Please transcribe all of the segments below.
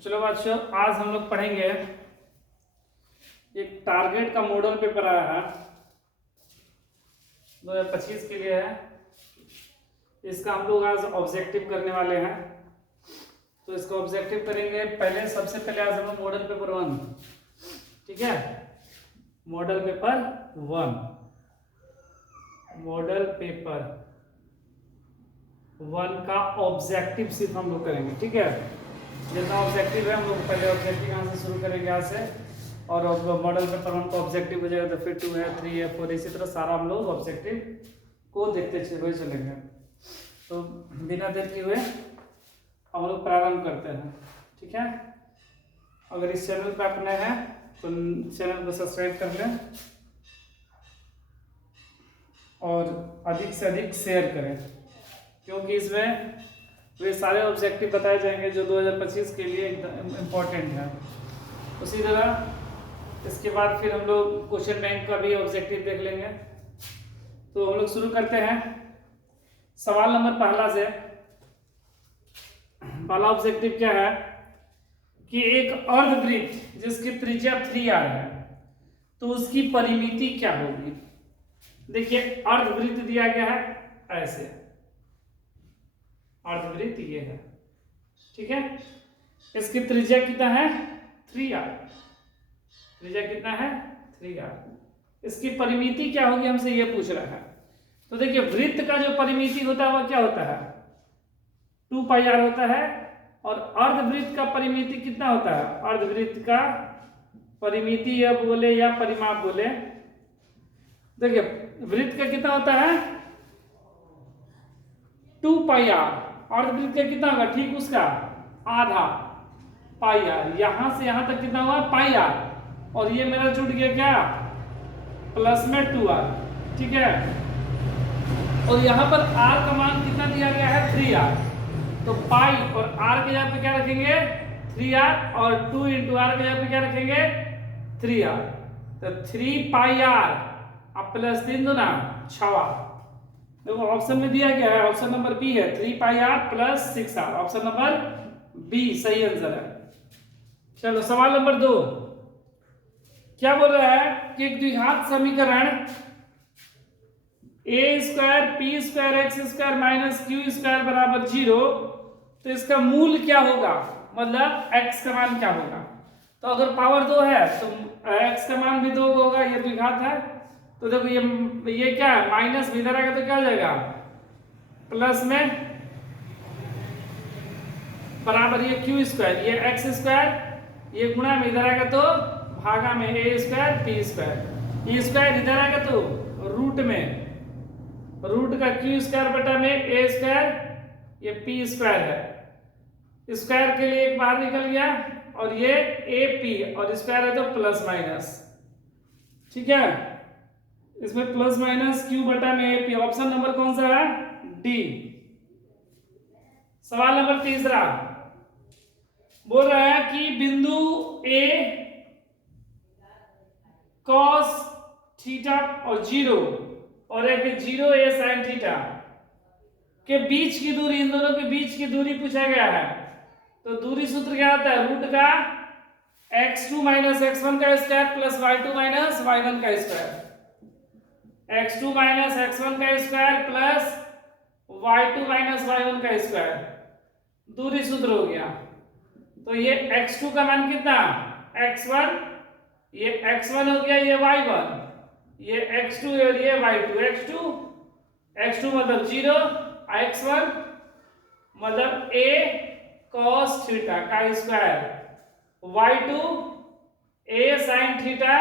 चलो बच्चों, आज हम लोग पढ़ेंगे एक टारगेट का मॉडल पेपर आया है 2025 के लिए है। इसका हम लोग आज ऑब्जेक्टिव करने वाले हैं। तो इसका ऑब्जेक्टिव करेंगे। सबसे पहले आज हम लोग मॉडल पेपर 1, ठीक है, मॉडल पेपर 1 का ऑब्जेक्टिव सिर्फ हम लोग करेंगे, ठीक है। जितना ऑब्जेक्टिव है हम लोग पहले ऑब्जेक्टिव यहाँ से शुरू करेंगे, यहाँ से, और मॉडल पेपर 1 का ऑब्जेक्टिव हो जाएगा तो फिर 2 है, 3 है, 4, इसी तरह सारा हम लोग ऑब्जेक्टिव को देखते हुए चलेंगे। तो बिना देर किए हुए हम लोग प्रारंभ करते हैं, ठीक है। अगर इस चैनल पर आप नए हैं तो चैनल को सब्सक्राइब कर लें और अधिक से अधिक शेयर करें, क्योंकि इसमें वे सारे ऑब्जेक्टिव बताए जाएंगे जो 2025 के लिए इम्पोर्टेंट है। उसी तरह इसके बाद फिर हम लोग क्वेश्चन बैंक का भी ऑब्जेक्टिव देख लेंगे। तो हम लोग शुरू करते हैं सवाल नंबर पहला ऑब्जेक्टिव क्या है कि एक अर्धवृत्त जिसकी त्रिज्या 3r है तो उसकी परिमिति क्या होगी। देखिए, अर्धवृत्त दिया गया है ऐसे, अर्धवृत्त ये है, ठीक है। इसकी त्रिज्या कितना है 3r, त्रिज्या कितना है 3r। इसकी परिमिति क्या होगी हमसे ये पूछ रहा है। तो देखिए, वृत्त का जो परिमिति होता है वह क्या होता है 2πr होता है, और अर्धवृत्त का परिमिति कितना होता है, अर्धवृत्त का परिमिति या बोले या परिमाप बोले, देखिए वृत्त का कितना होता है 2πr, अर्धवृत्त का कितना होगा, ठीक उसका आधा πr, यहां से यहां तक कितना हुआ πr, और ये मेरा जुड़ गया क्या प्लस में 2r, ठीक है। और यहां पर r का मान कितना दिया गया है 3r, तो पाई और r के जगह पे क्या रखेंगे 3r, और 2 into r के जगह पे क्या रखेंगे 3r, तो 3πr अब प्लस 3 दूना 6r। देखो ऑप्शन में दिया गया है, ऑप्शन नंबर बी है 3πr plus 6r, option number B सही आंसर है। चलो सवाल नंबर 2 क्या बोल रहा है कि एक द्विघात समीकरण a square p square x square minus q square बराबर 0, तो इसका मूल क्या होगा, मतलब x का मान क्या होगा। तो अगर पावर 2 है तो x का मान भी 2 होगा, ये द्विघात है। तो देखो ये क्या है, माइनस भी इधर आएगा तो क्या हो जाएगा प्लस में, बराबर ये q स्क्वायर, ये x स्क्वायर, ये गुणा में इधर आएगा तो भागा में a स्क्वायर p स्क्वायर, ये स्क्वायर इधर आएगा तो रूट में, रूट का q स्क्वायर बटा में a स्क्वायर, ये p स्क्वायर है, स्क्वायर के लिए एक बाहर निकल गया, और ये ap, और स्क्वायर है तो प्लस माइनस, ठीक है। इसमें प्लस माइनस q बटा में ap, ऑप्शन नंबर कौन सा है डी। सवाल नंबर 3 बोल रहा है कि बिंदु a cos थीटा और 0 और एक 0 a sin थीटा के बीच की दूरी, इन दोनों के बीच की दूरी पूछा गया है। तो दूरी सूत्र क्या होता है, रूट का x2 माइनस x1 का square plus y2 minus y1 का स्क्वायर, x2 माइनस x1 का square plus y2 minus y1 का स्क्वायर, दूरी सूत्र हो गया। तो ये x2 का मान कितना x1, ये x1 हो गया, ये y1, ये x2 और ये y2, x2 मतलब 0, x1 मतलब a cos थीटा का square, y2 a sin theta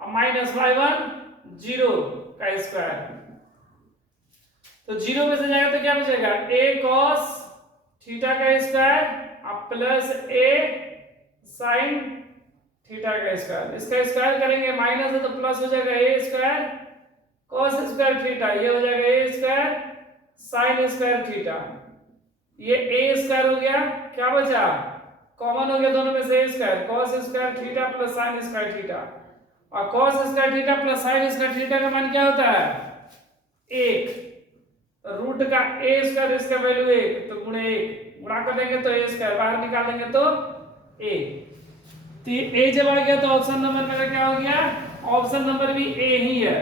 minus y1 0 का स्क्वायर। तो 0 में से जाएगा तो क्या बचेगा a cos थीटा का square plus a sin theta का स्क्वायर, इसका स्क्वायर करेंगे माइनस है तो प्लस हो जाएगा a square cos square theta, ये हो जाएगा a square sin square theta, ये a स्क्वायर हो गया, क्या बचा कॉमन हो गया दोनों में से a square, cos square theta plus sin square theta, और cos square theta plus sin square theta का मान क्या होता है 1, तो रूट का a स्क्वायर, इसका वैल्यू 1, तो गुणे 1, गुणा कर देंगे तो ए स्क्वायर, बाहर निकाल देंगे तो ए। तो ए जब आ गया तो ऑप्शन नंबर मेरा क्या हो गया, ऑप्शन नंबर भी ए ही है,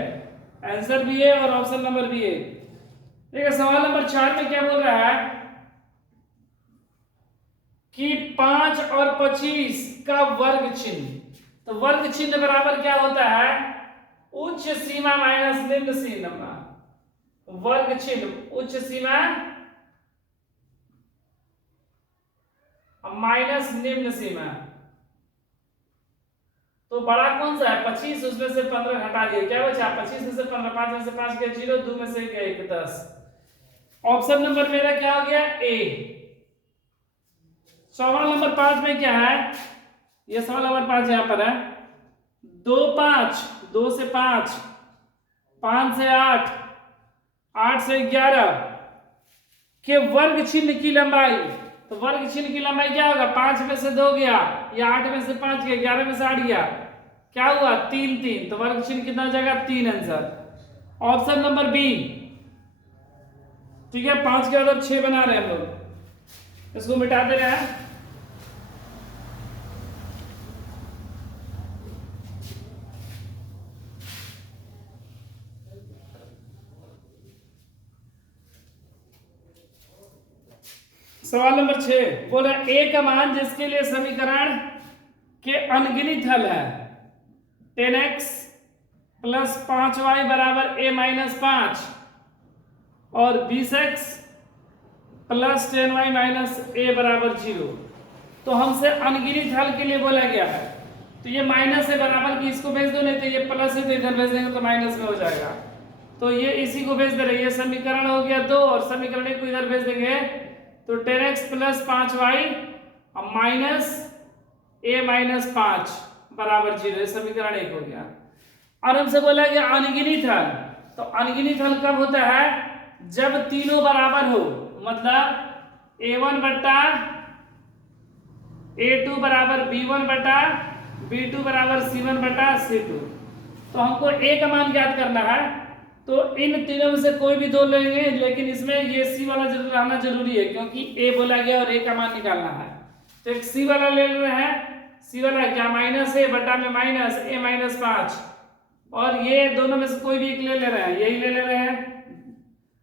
आंसर भी ए और ऑप्शन नंबर भी ए। देखिए सवाल नंबर 4 में क्या बोल रहा है कि 5 और 25 का वर्ग चिन्ह, तो वर्ग चिन्ह बराबर क्या होता है, उच्च सीमा माइनस निम्न सीमा, वर्ग चिन्ह उच्च सीमा माइनस निम्न सीमा। तो बड़ा कौन सा है 25, उसमें से 15 हटा दिए, क्या बचा 25 में से 15, 5 में से 5 गया 0, 2 में से गया 1 10। ऑप्शन नंबर मेरा क्या हो गया ए। सवाल नंबर 5 में क्या है, ये सवाल नंबर 5 यहां पर है, 2 5, 2 से 5, 5 से 8, 8 से 11 के वर्ग चिन्ह की लंबाई। तो वर्ग चिन्ह की लंबाई क्या होगा, 5 में से 2 गया, या 8 में से 5 गया, 11 में से 8 गया, क्या हुआ 3 3, तो वर्ग चिन्ह कितना हो जाएगा 3, आंसर ऑप्शन नंबर बी। ठीक है, 5 के बाद अब 6 बना रहे हैं हम लोग, इसको मिटा दे रहे हैं। सवाल नंबर 6 बोल रहा है ए का मान जिसके लिए समीकरण के अनगिनत हल है 10x प्लस 5y बराबर a माइनस 5 और 20x plus 10y minus a बराबर 0। तो हमसे अनगिनत हल के लिए बोला गया है, तो ये माइनस है बराबर की, इसको भेज दो, नहीं तो ये प्लस है तो इधर भेज देंगे तो माइनस में हो जाएगा, तो ये इसी को भेज दे रहे, ये समीकरण हो गया 2 और समीकरण को इधर भेज देंगे तो 10x plus 5y minus a minus 5 बराबर 0, समीकरण 1 हो गया। और हमसे बोला गया अनगिनत हल, तो अनगिनत हल कब होता है, जब तीनों बराबर हो, मतलब a1 बटा a2 बराबर b1 बटा b2 बराबर c1 बटा c2। तो हमको a का मान ज्ञात करना है, तो इन तीनों में से कोई भी दो लेंगे, लेकिन इसमें ये सी वाला जरूर रहना जरूरी है क्योंकि ए बोला गया और ए का मान निकालना है। तो एक सी वाला ले रहे हैं, सी वाला क्या माइनस ए बटा में माइनस ए माइनस 5, और ये दोनों में से कोई भी एक ले रहे हैं, यही ले रहे हैं,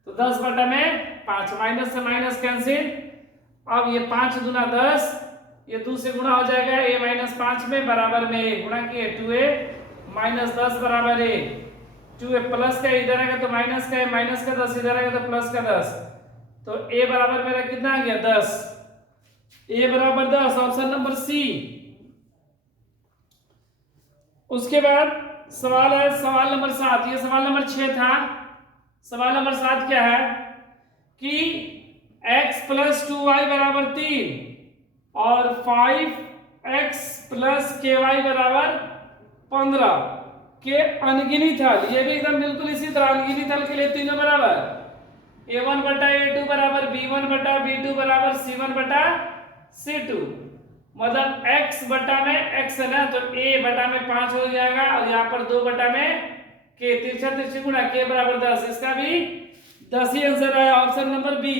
तो 10 बटा में 5, माइनस से माइनस कैंसिल। अब ये 5 दूना 10, ये 2 से गुणा हो जाएगा, ए माइनस 5 में बराबर में ए गुणा किए 2a माइनस 10 बराबर ए, 2a प्लस का इधर आएगा तो माइनस का है, माइनस का 10 इधर आएगा तो प्लस का 10, तो a बराबर मेरा कितना आ गया 10, a बराबर 10, ऑप्शन नंबर सी। उसके बाद सवाल है सवाल नंबर 7, ये सवाल नंबर 6 था। सवाल नंबर 7 क्या है कि x प्लस 2y बराबर 3 और 5x प्लस ky बराबर 15 के अनगिनत हल, ये भी एकदम बिल्कुल इसी तरह अनगिनत हल के लिए तीनों बराबर, a1 बटा a2 बराबर b1 बटा b2 बराबर c1 बटा c2, मतलब x बटा में x है ना, तो a बटा में 5 हो जाएगा और यहाँ पर 2 बटा में k, तिरछा तिरछी गुणा k बराबर 10, इसका भी 10 ही आंसर है, ऑप्शन नंबर बी।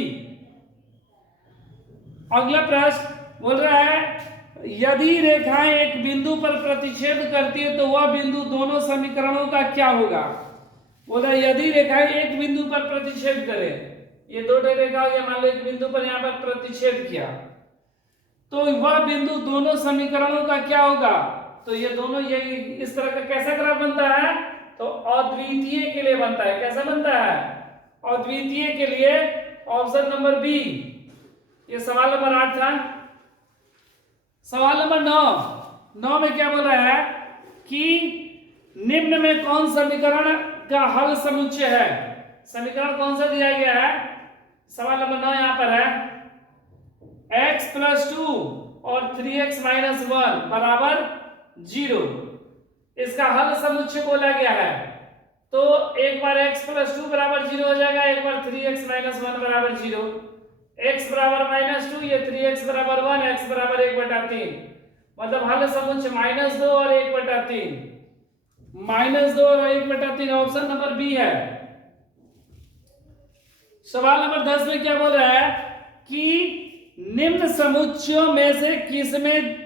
अगला प्रश्न बोल रहा है यदि रेखाएं एक बिंदु पर प्रतिच्छेद करती है तो वह बिंदु दोनों समीकरणों का क्या होगा। बोला यदि रेखाएं एक बिंदु पर प्रतिच्छेद करे, ये दो रेखा हो गया, मान लो एक बिंदु पर यहाँ पर प्रतिच्छेद किया, तो वह बिंदु दोनों समीकरणों का क्या होगा। तो ये दोनों ये इस तरह का कैसा ग्राफ बनता है, तो अद्वितीय के लिए बनता है, कैसा बनता है अद्वितीय के लिए, ऑप्शन नंबर बी। ये सवाल नंबर 8 था। सवाल नंबर 9 में क्या बोल रहा है कि निम्न में कौन समीकरण का हल समुच्चय है। समीकरण कौन सा दिया गया है, सवाल नंबर 9 यहां पर है x प्लस 2 और 3x माइनस 1 बराबर 0, इसका हल समुच्चय बोला गया है। तो एक बार x प्लस 2 बराबर 0 हो जाएगा, एक बार 3x माइनस 1 बराबर 0, x बराबर माइनस 2, ये 3x बराबर 1, x बराबर 1/3, मतलब हल समुच्चय -2 और 1/3, -2 और 1/3, ऑप्शन नंबर बी है। सवाल नंबर 10 में क्या बोल रहा है कि निम्न समुच्चयों में से किसमें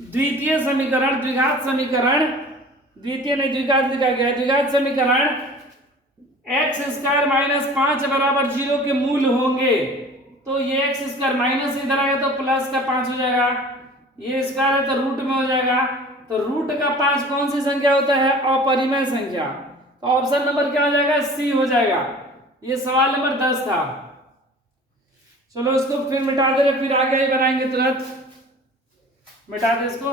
द्वितीय समीकरण, द्विघात समीकरण, द्वितीय नहीं द्विघात लिखा गया है, द्विघात समीकरण एक्स स्क्वायर माइनस 5 बराबर 0 के मूल होंगे। तो ये एक्स स्क्वायर माइनस इधर आएगा तो प्लस का 5 हो जाएगा, ये स्क्वायर है तो रूट में हो जाएगा। तो रूट का 5 कौन सी संख्या होता है? अपरिमेय संख्या। तो ऑप्शन नंबर क्या हो जाएगा? सी हो जाएगा। ये सवाल नंबर 10 था। चलो इसको फिर मिटा दे रहे, फिर आगे ही बनाएंगे तुरंत। मिटा दे इसको।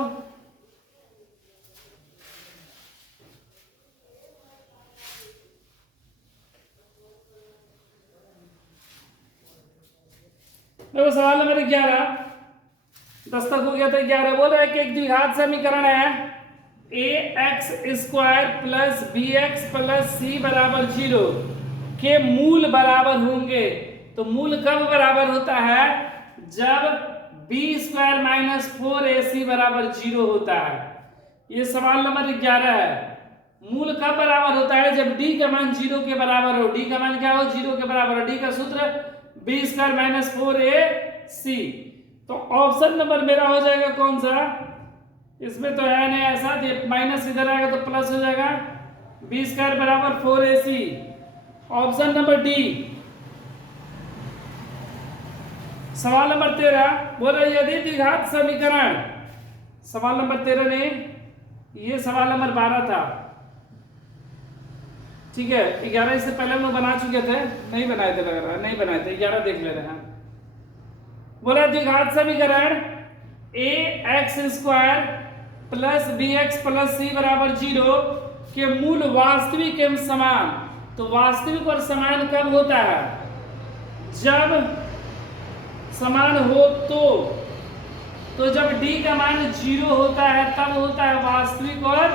देखो सवाल नंबर 11, 10 तक हो गया था। 11 बोल रहा है कि एक द्विघात समीकरण है A X square plus B X plus C बराबर 0 के मूल बराबर होंगे। तो मूल कब बराबर होता है? जब बी स्क्वायर माइनस 4ac बराबर 0 होता है। ये सवाल नंबर 11 है। मूल कब बराबर होता है? जब d का मान 0 के बराबर हो। d का मान क्या हो? 0 के बराबर हो। d का सूत्र बी स्क्वायर माइनस 4ac। तो ऑप्शन नंबर मेरा हो जाएगा कौन सा? इसमें तो है नहीं ऐसा, माइनस इधर आएगा तो प्लस हो जाएगा, बी स्क्वायर बराबर 4ac। Option number D. सवाल नंबर 13 बोल रहे यदि द्विघात समीकरण, सवाल नंबर 13 नहीं, ये सवाल नंबर 12 था। ठीक है, 11 इससे पहले हम लोग बना चुके थे, नहीं बनाए थे, लग रहा है नहीं बनाए थे। 11 देख ले रहे हैं। बोला द्विघात समीकरण A X square plus B X plus C बराबर 0 के मूल वास्तविक एवं समान। तो वास्तविक और समान कब होता है? जब समान हो तो जब d का मान 0 होता है तब होता है वास्तविक और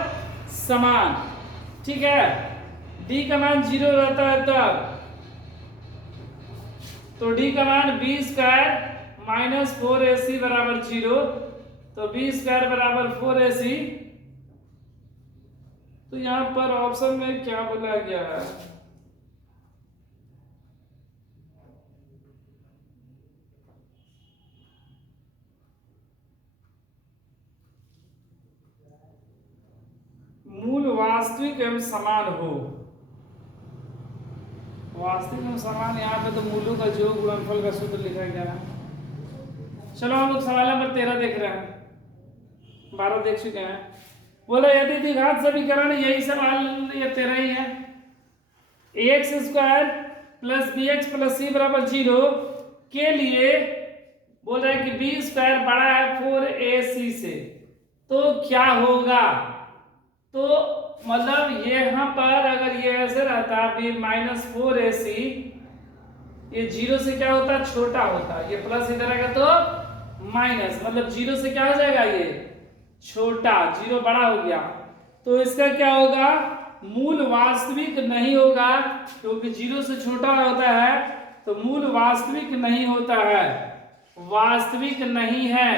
समान। ठीक है, d का मान 0 रहता है तब। तो d का मान बी स्क्वायर माइनस 4ac बराबर 0। तो बी स्क्वायर बराबर 4ac। तो यहां पर ऑप्शन में क्या बोला गया है? मूल वास्तविक एवं समान हो। वास्तविक एवं समान, यहाँ पे तो मूलों का योग गुणनफल का सूत्र लिखा गया है। चलो हम लोग सवाल नंबर 13 देख रहे हैं, 12 देख चुके हैं। बोला यदि द्विघात समीकरण, यही सवाल ये 13 ही है, X square plus B X plus C बराबर 0 के लिए बोल रहा है कि बी स्क्वायर बड़ा है 4ac से, तो क्या होगा? तो मतलब यहाँ पर अगर ये ऐसे रहता बी माइनस 4ac, ये 0 से क्या होता? छोटा होता। ये प्लस इधर आएगा तो माइनस, मतलब 0 से क्या हो जाएगा? ये छोटा, 0 बड़ा हो गया। तो इसका क्या होगा? मूल वास्तविक नहीं होगा, क्योंकि 0 से छोटा होता है तो मूल वास्तविक नहीं होता है, वास्तविक नहीं है।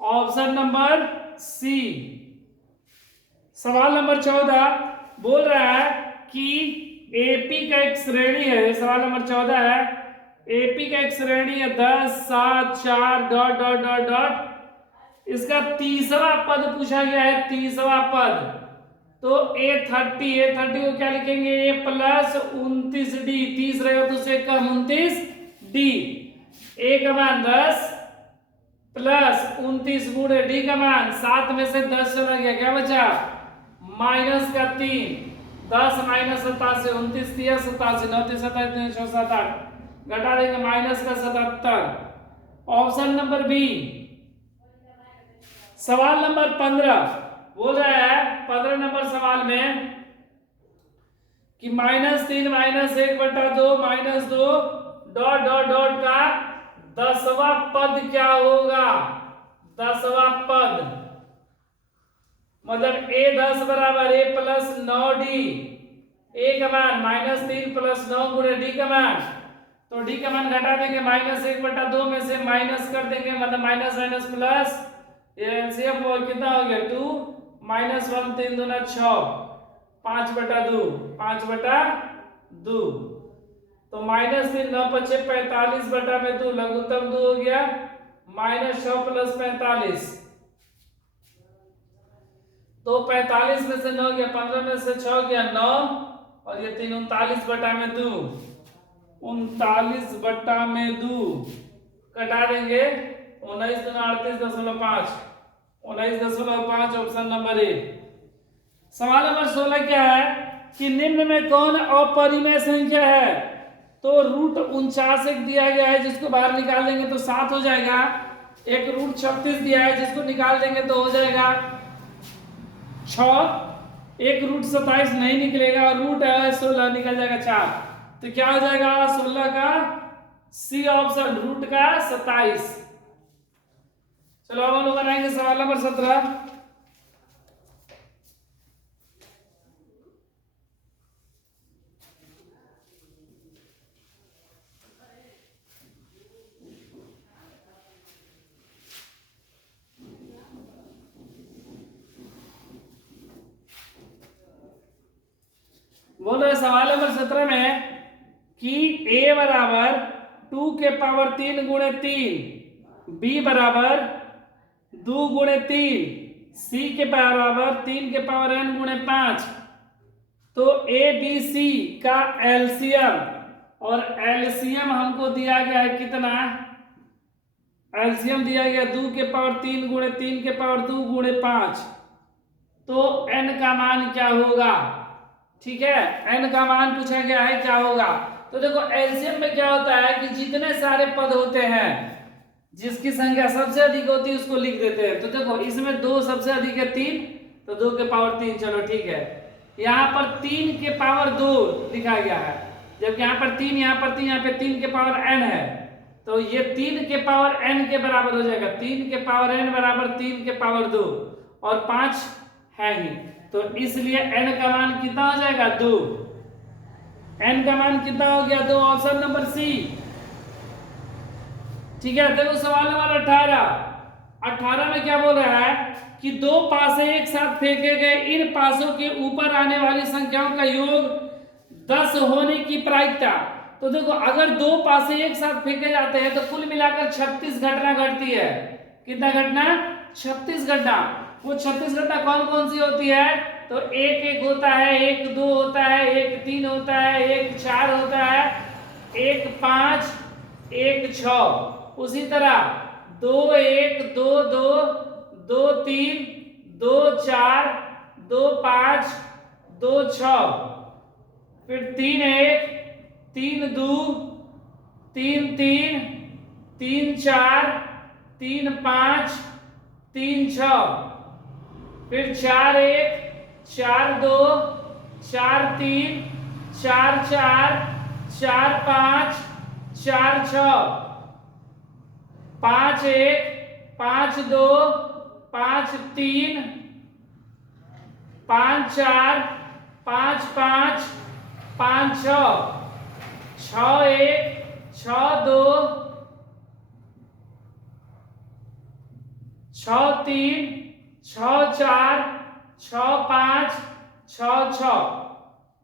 Option number C. सवाल नंबर 14 बोल रहा है कि एपी का एक श्रेणी है, सवाल नंबर 14 है, एपी का एक श्रेणी है 10 7 4 डॉट डॉट डॉट डॉट। इसका तीसरा पद पूछा गया है, तीसरा पद। तो A30 को क्या लिखेंगे? ए प्लस 29d, 30 रहेगा तो उसे कम 29d। ए का मान 10 प्लस 29 गुणे d का मान 7 में से 10 चला गया, क्या बचा? माइनस का 3, 10 माइनस 87, 29 दिया 87, 9 3 27 6 7 8, घटा देंगे माइनस का 77। Option number B. सवाल नंबर 15 बोल रहा है, 15 नंबर सवाल में कि -3 -1/2 -2 डॉट डॉट डॉट का 10वां पद क्या होगा? 10वां पद मतलब a 10 बराबर a प्लस 9d, a का मान -3 प्लस 9 गुणे d का मान। तो d का मान घटा देंगे, -1/2 में से माइनस कर देंगे, मतलब माइनस माइनस प्लस, ये एलसीएम कितना हो गया? 2 -1 3 दूना 6, 5/2, 5/2। तो माइनस 3 9 पचे 45 बटा में 2 लघुत्तम 2 हो गया -6 + 45। तो 45 में से 9 गया 15 में से 6 गया 9 और ये 3 39 बटा में 2 39 बटा में 2 कटा देंगे 19.38.5 19.5 ऑप्शन नंबर ए। सवाल नंबर 16 क्या है कि निम्न में कौन अपरिमेय संख्या है? तो √49 एक दिया गया है जिसको बाहर निकाल देंगे तो 7 हो जाएगा। एक √36 दिया है जिसको निकाल देंगे तो हो जाएगा 6। एक √27 नहीं निकलेगा और √16 निकल जाएगा 4। तो क्या हो जाएगा 16 का सी ऑप्शन रूट का 27। चलो अब हम लोग बनाएंगे सवाल नंबर 17। बोल रहे सवाल नंबर 17 में कि a बराबर 2 के पावर 3 गुणे 3, b बराबर 2 गुणे 3, c के बराबर 3 के पावर n गुणे 5। तो a b c का एलसीएम, और एलसीएम हमको दिया गया है कितना? एलसीएम दिया गया 2 के पावर 3 गुणे 3 के पावर 2 गुणे 5। तो n का मान क्या होगा? ठीक है, n का मान पूछा गया है क्या होगा। तो देखो एलसीएम में क्या होता है कि जितने सारे पद होते हैं जिसकी संख्या सबसे अधिक होती है उसको लिख देते हैं। तो देखो इसमें 2 सबसे अधिक है 3, तो 2 के पावर 3, चलो ठीक है। यहाँ पर 3 के पावर 2 लिखा गया है, जबकि यहाँ पर 3, यहाँ पर 3, यहाँ पे 3 के पावर n है। तो ये 3 के पावर n के बराबर हो जाएगा। 3 के पावर n बराबर 3 के पावर 2 और 5 है ही, तो इसलिए n का मान कितना हो जाएगा 2। n का मान कितना हो गया 2, ऑप्शन नंबर सी। ठीक है, देखो सवाल नंबर 18 में क्या बोल रहा है कि 2 पासे एक साथ फेंके गए, इन पासों के ऊपर आने वाली संख्याओं का योग 10 होने की प्रायिकता। तो देखो अगर 2 पासे एक साथ फेंके जाते हैं तो कुल मिलाकर 36 घटना घटती है। कितना घटना? 36 घटना। वो 36 घटना कौन कौन सी होती है? तो 1 1 होता है, 1 2 होता है, 1 3 होता है, 1 4 होता है, 1 5, 1 6। उसी तरह 2 1 2 2 2 3 2 4 2 5 2 6, फिर 3 1 3 2 3 3 3 4 3 5 3 6, फिर 4 1 4 2 4 3 4 4 4 5 4 6, 5 1 5 2 5 3 5 4 5 5 5 6 6 1 6 2 6 3 6 4 6 5 6 6।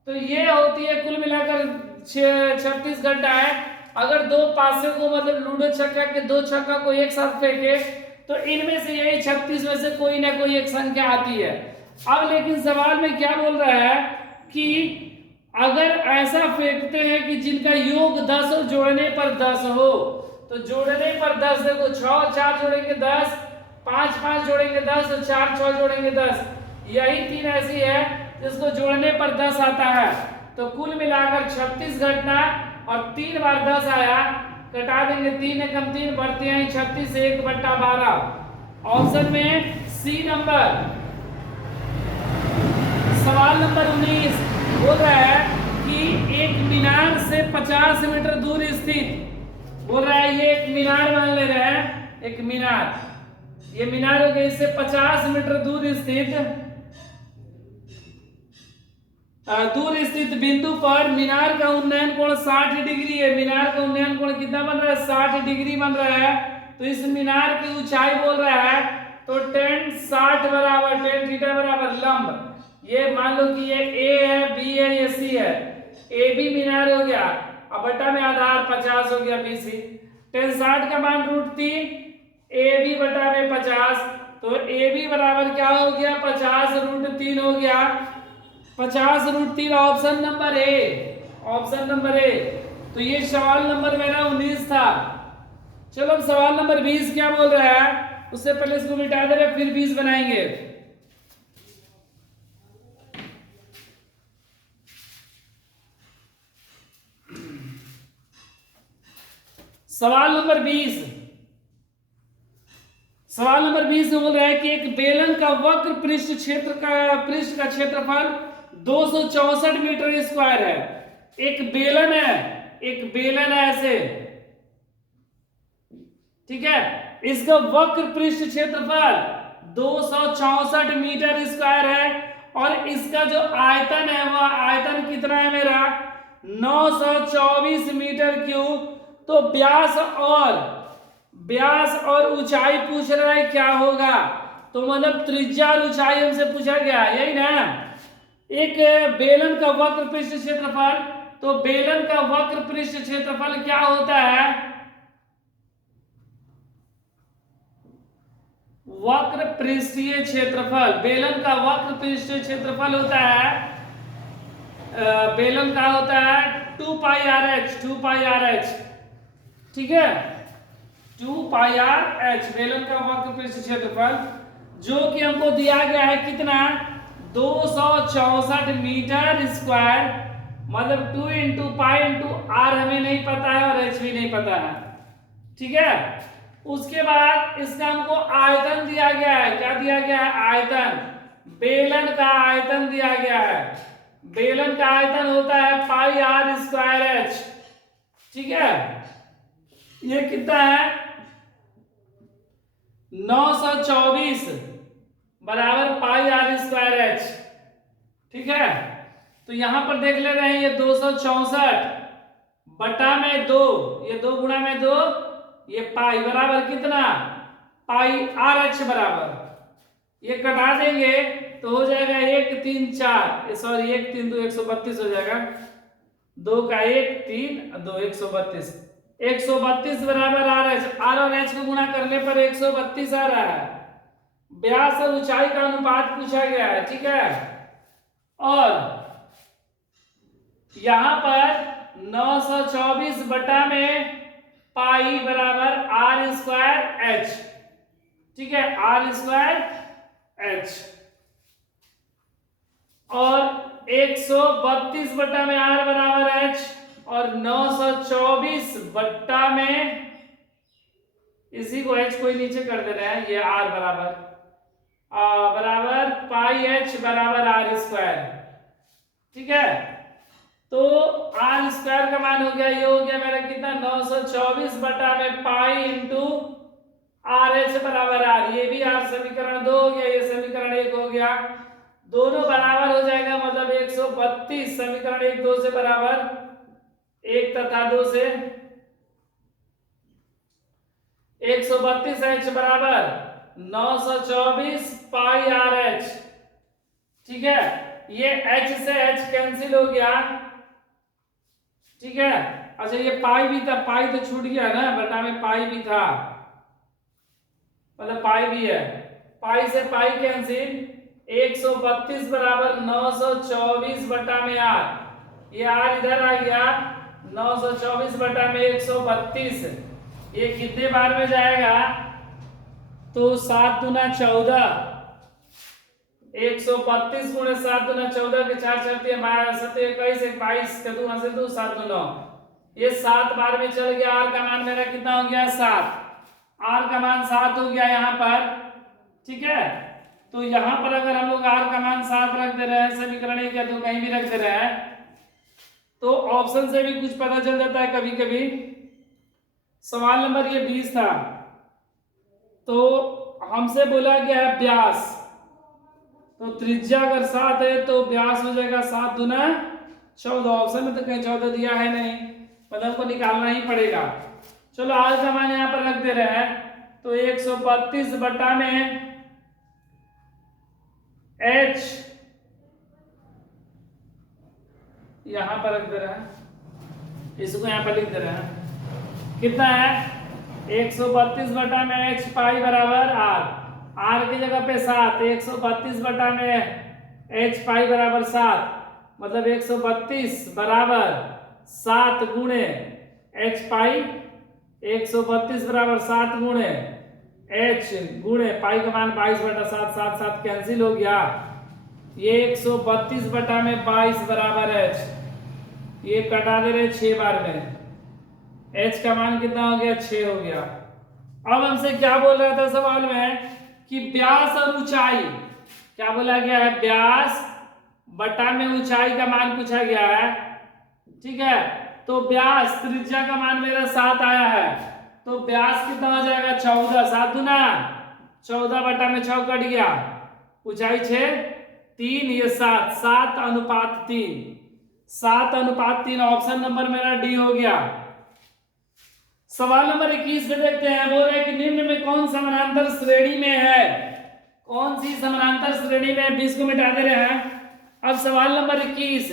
तो ये होती है कुल मिलाकर 36 घंटा है। अगर 2 पासे को मतलब लूडो छक्का के 2 छक्का को एक साथ फेंके तो इनमें से यही 36 में से कोई ना कोई एक संख्या आती है। अब लेकिन सवाल में क्या बोल रहा है कि अगर ऐसा फेंकते हैं कि जिनका योग 10 और जोड़ने पर 10 हो, तो जोड़ने पर 10, देखो 6 और 4 जोड़ेंगे 10, 5 5 जोड़ेंगे 10 और 4 6 जोड़ेंगे 10। यही 3 ऐसी है जिसको जोड़ने पर 10 आता है। तो कुल मिलाकर 36 घटना और 3 बार 10 आया, कटा देंगे 3 एकम 3 बढ़ते हैं 36 1 बटा 12। ऑप्शन में सी नंबर। सवाल नंबर 19 बोल रहा है कि एक मीनार से 50 मीटर दूर स्थित, बोल रहा है ये एक मीनार मान ले रहे हैं, एक मीनार, ये मीनार हो गया इससे 50 मीटर दूर स्थित बिंदु पर मीनार का उन्नयन कोण 60 डिग्री है। मीनार का उन्नयन कोण कितना बन रहा है? 60 डिग्री बन रहा है। तो इस मीनार की ऊंचाई बोल रहा है तो tan 60 बराबर tan थीटा बराबर लंब, ये मान लो कि ये ए है, बी है, ये सी है, ए बी मीनार हो गया। अब बटा में आधार 50 हो गया BC। tan 60 का मान √3, AB बटा में 50, तो AB बराबर क्या हो गया 50 √3 हो गया। 50 √3 option number A, option number A. तो ये सवाल नंबर मेरा 19 था। चलो अब सवाल नंबर 20 क्या बोल रहा है, उससे पहले इसको मिटा दे रहे फिर 20 बनाएंगे। सवाल नंबर 20, सवाल नंबर 20 बोल रहा है कि एक बेलन का वक्र पृष्ठ का क्षेत्रफल 264 मीटर स्क्वायर है। एक बेलन है, एक बेलन है ऐसे, ठीक है। इसका वक्र पृष्ठ क्षेत्रफल 264 मीटर स्क्वायर है और इसका जो आयतन है वह आयतन कितना है मेरा 924 मीटर क्यूब। तो व्यास और ऊंचाई पूछ रहा है क्या होगा, तो मतलब त्रिज्या और ऊंचाई हमसे पूछा गया, यही ना। एक बेलन का वक्र पृष्ठ क्षेत्रफल, तो बेलन का वक्र पृष्ठ क्षेत्रफल क्या होता है, वक्र पृष्ठीय क्षेत्रफल, बेलन का वक्र पृष्ठीय क्षेत्रफल होता है, बेलन का होता है 2πRh, ठीक है, 2πRh बेलन का वक्र पृष्ठ क्षेत्रफल, जो कि हमको दिया गया है कितना 264 मीटर स्क्वायर, मतलब 2 × π × r हमें नहीं पता है और h भी नहीं पता है, ठीक है। उसके बाद इसका हमको आयतन दिया गया है, क्या दिया गया है आयतन, बेलन का आयतन दिया गया है। बेलन का आयतन होता है πr²h, ठीक है। ये कितना है 924 बराबर πr²h, ठीक है। तो यहां पर देख ले रहे हैं ये 264 बटा में 2, ये 2 गुणा में 2, ये पाई बराबर कितना πRh बराबर, ये कटा देंगे तो हो जाएगा 1 3 4, सॉरी 1 3 2 132 हो जाएगा, 2 का 1 3 2 132, 132 बराबर RH, R और H को गुणा करने पर 132 आ रहा है। व्यास और ऊंचाई का अनुपात पूछा गया है, ठीक है। और यहां पर 924 बटा में पाई बराबर r²h, ठीक है, r²h, और 132 बटा में r बराबर h, और 924 बट्टा में इसी को h को नीचे कर दे रहे हैं, ये r बराबर πh बराबर r², ठीक है। तो r² का मान हो गया, ये हो गया मेरा कितना 924 बटा में पाई इंटू RH बराबर r, ये भी r समीकरण 2 हो गया, ये समीकरण 1 हो गया, दोनों बराबर हो जाएगा, मतलब 132, समीकरण 1 2 से बराबर 1 तथा 2 से 132h बराबर 924 पाई RH, ठीक है। ये h से h कैंसिल हो गया, ठीक है। अच्छा ये पाई भी था, पाई तो छूट गया ना, बटा में पाई भी था, मतलब पाई भी है, पाई से पाई कैंसिल, 132 बराबर 924 बटा में r, ये r इधर आ गया, 924 बटा में 132, ये कितने बार में जाएगा, तो 7 दूना 14, 132 गुणे 7 दूना 14 के 4 छत्तीस 21 22 के 2 से 2 7 2 9, ये 7 बार में चल गया। r का मान मेरा कितना हो गया 7, r का मान 7 हो गया यहाँ पर, ठीक है। तो यहाँ पर अगर हम लोग r का मान 7 रख दे रहे हैं, समीकरण 1 या 2 कहीं भी रख दे रहे हैं, तो ऑप्शन से भी कुछ पता चल जाता है कभी कभी। सवाल नंबर ये 20 था, तो हमसे बोला गया है व्यास, तो त्रिज्या अगर 7 है तो व्यास हो जाएगा 7 दूना 14, ऑप्शन में तो कहीं 14 दिया है नहीं, मतलब को निकालना ही पड़ेगा। चलो आज का मान यहाँ पर रख दे रहे हैं, तो 132 बटा में h यहां पर रख दे रहे हैं, इसको यहाँ पर लिख दे रहे हैं। कितना है 132 बटा में h पाई बराबर r, r की जगह पे 7, 132 बटा में h पाई बराबर 7, मतलब 132 बराबर 7 गुणे h पाई, 132 बराबर 7 गुणे h गुणे पाई का मान 22 बटा 7, 7 7 कैंसिल हो गया, ये 132 बटा में 22 बराबर h, ये कटा दे रहे 6 बार में, h का मान कितना हो गया 6 हो गया। अब हमसे क्या बोल रहा था सवाल में कि व्यास और ऊंचाई, क्या बोला गया है, व्यास बटा में ऊंचाई का मान पूछा गया है, ठीक है। तो व्यास त्रिज्या का मान मेरा 7 आया है, तो व्यास कितना हो जाएगा 14, 7 दूना 14 बटा में 6 कट गया, ऊंचाई 6, 3 ये 7, 7:3, 7:3, ऑप्शन नंबर मेरा डी हो गया। सवाल नंबर 21 में देखते हैं, बोल रहे हैं कि निम्न में कौन समानांतर श्रेणी में है, कौन सी समानांतर श्रेणी में, 20 को मिटा दे रहे हैं। अब सवाल नंबर 21,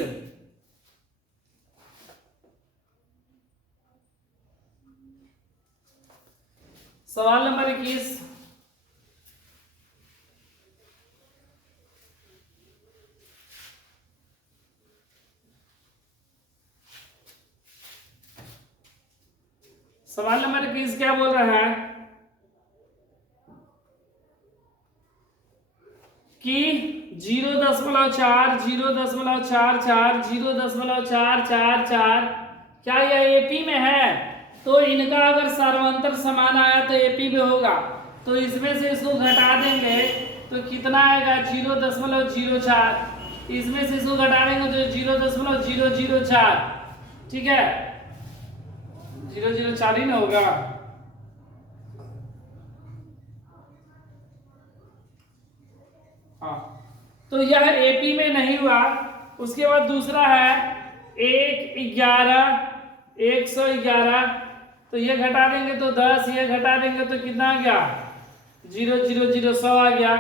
सवाल नंबर 21, सवाल नंबर 21 क्या बोल रहा है कि 0.4, 0.44, 0.444, क्या यह एपी में है, तो इनका अगर सर्वांतर समान आया तो एपी में होगा, तो इसमें से इसको घटा देंगे तो कितना आएगा 0.04, इसमें से इसको घटा देंगे तो 0.004, ठीक है 0.04 ही ना होगा। हाँ, तो यह एपी में नहीं हुआ। उसके बाद दूसरा है 111, तो ये घटा देंगे तो 10, ये घटा देंगे तो कितना आ गया 0.000 आ गया,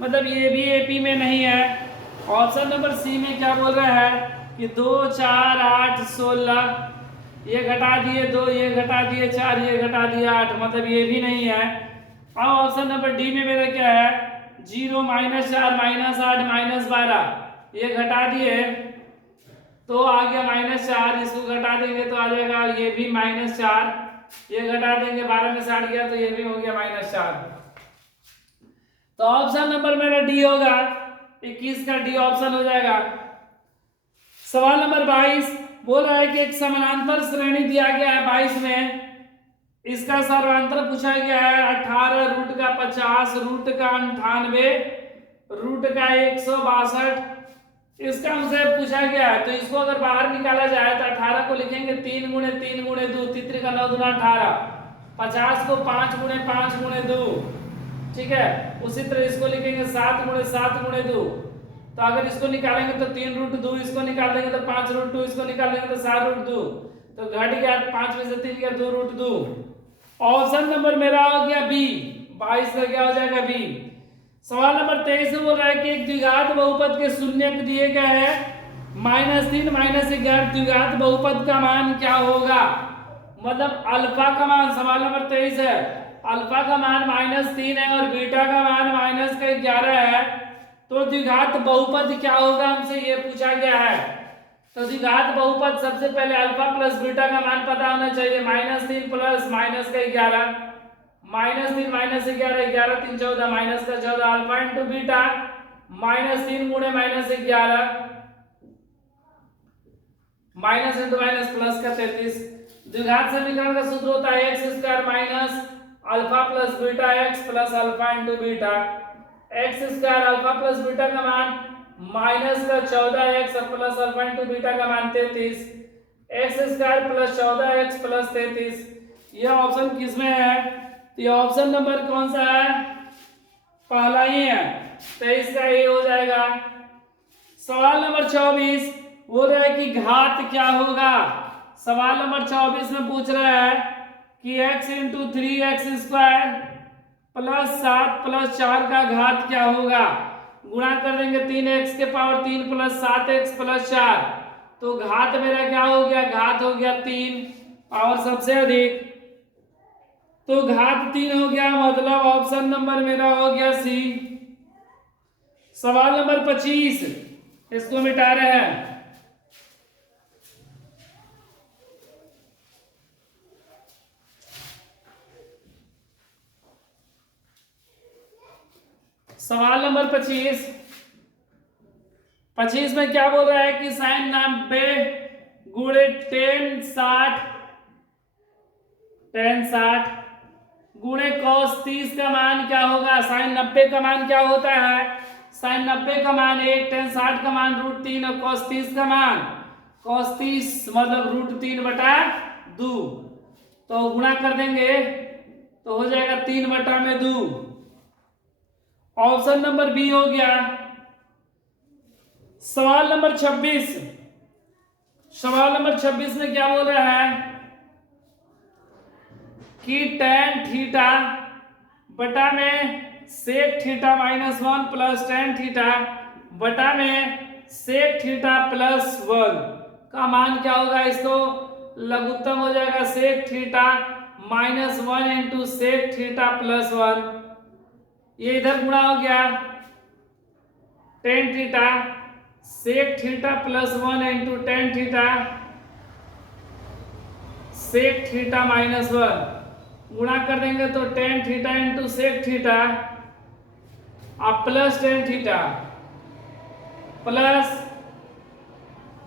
मतलब ये भी एपी में नहीं है। ऑप्शन नंबर सी में क्या बोल रहा है कि 2 4 8 16, ये घटा दिए 2, ये घटा दिए 4, ये घटा दिए 8, मतलब ये भी नहीं है। अब ऑप्शन नंबर डी में मेरा क्या है 0 -4 -8 -12, ये घटा दिए तो आ गया -4, इसको घटा देंगे तो आ जाएगा ये भी -4, ये घटा देंगे 12 में से 8 गया तो ये भी हो गया -4। तो ऑप्शन नंबर मेरा डी होगा, 21 का डी ऑप्शन हो जाएगा। सवाल नंबर 22 बोल रहा है कि एक समानांतर श्रेणी दिया गया है 22 में, इसका सर्वांतर पूछा गया है 18 रूट का 50 रूट का 98 रूट का 162, इसका हमसे पूछा गया है। तो इसको अगर बाहर निकाला जाए तो 18 को लिखेंगे 3 गुणे 3 गुणे 2, 3 का 9 दूना 18, 50 को 5 गुणे 5 गुणे 2, ठीक है। उसी तरह इसको लिखेंगे 7 गुणे 7 गुणे 2, तो अगर इसको निकालेंगे तो 3 रूट 2, इसको निकाल देंगे तो 5 रूट 2, इसको निकाल देंगे तो 4 रूट 2, तो घट गया 5 में से 3 गया 2 रूट 2। ऑप्शन नंबर मेरा हो गया बी, 22 का क्या हो जाएगा बी। सवाल नंबर 23 बोल रहा है कि एक द्विघात बहुपद के शून्यक दिए गए हैं -3 -11, द्विघात बहुपद का मान क्या होगा, मतलब अल्फा का मान, सवाल नंबर 23 है, अल्फा का मान -3 है और बीटा का मान -11 है, तो द्विघात बहुपद क्या होगा हमसे ये पूछा गया है। तो द्विघात बहुपद सबसे पहले अल्फा प्लस बीटा का मान पता होना चाहिए, -3 प्लस -11, -3 -11, 11 3 14, -14 अल्फा इंटू बीटा, -3 गुणे -11, माइनस इंटू माइनस प्लस का 33। द्विघात समीकरण का सूत्र होता है x² minus alpha plus beta x plus alpha into beta, x² alpha plus beta का मान माइनस का 14x plus alpha into beta का मान 33, x² प्लस 14x प्लस 33। यह ऑप्शन किसमें है, तो ये ऑप्शन नंबर कौन सा है, पहला ही है, 23 का ये हो जाएगा। सवाल नंबर 24 बोल रहा है कि घात क्या होगा, सवाल नंबर 24 में पूछ रहा है कि x into 3x² plus 7 plus 4 का घात क्या होगा, गुणा कर देंगे 3x के पावर 3 प्लस 7x प्लस 4, तो घात मेरा क्या हो गया, घात हो गया 3, पावर सबसे अधिक, तो घात 3 हो गया, मतलब ऑप्शन नंबर मेरा हो गया सी। सवाल नंबर 25, इसको मिटा रहे हैं। सवाल नंबर 25 में क्या बोल रहा है कि साइन 90 गुणे टेन साठ गुणे कॉस 30 का मान क्या होगा। साइन 90 का मान क्या होता है, साइन 90 का मान 1, टेन 60 का मान √3 और कॉस 30 का मान कॉस 30 मतलब √3/2। तो गुणा कर देंगे तो हो जाएगा 3/2। ऑप्शन नंबर बी हो गया। सवाल नंबर 26, सवाल नंबर 26 में क्या बोल रहा है कि tan थीटा बटा में sec theta -1 plus tan theta बटा में सेक थीटा +1 का मान क्या होगा। इसको लघुत्तम हो जाएगा sec theta -1 into sec theta +1, ये इधर गुणा हो गया tan theta sec theta +1 into tan theta sec theta -1 गुणा कर देंगे तो tan theta into sec theta अब plus tan theta plus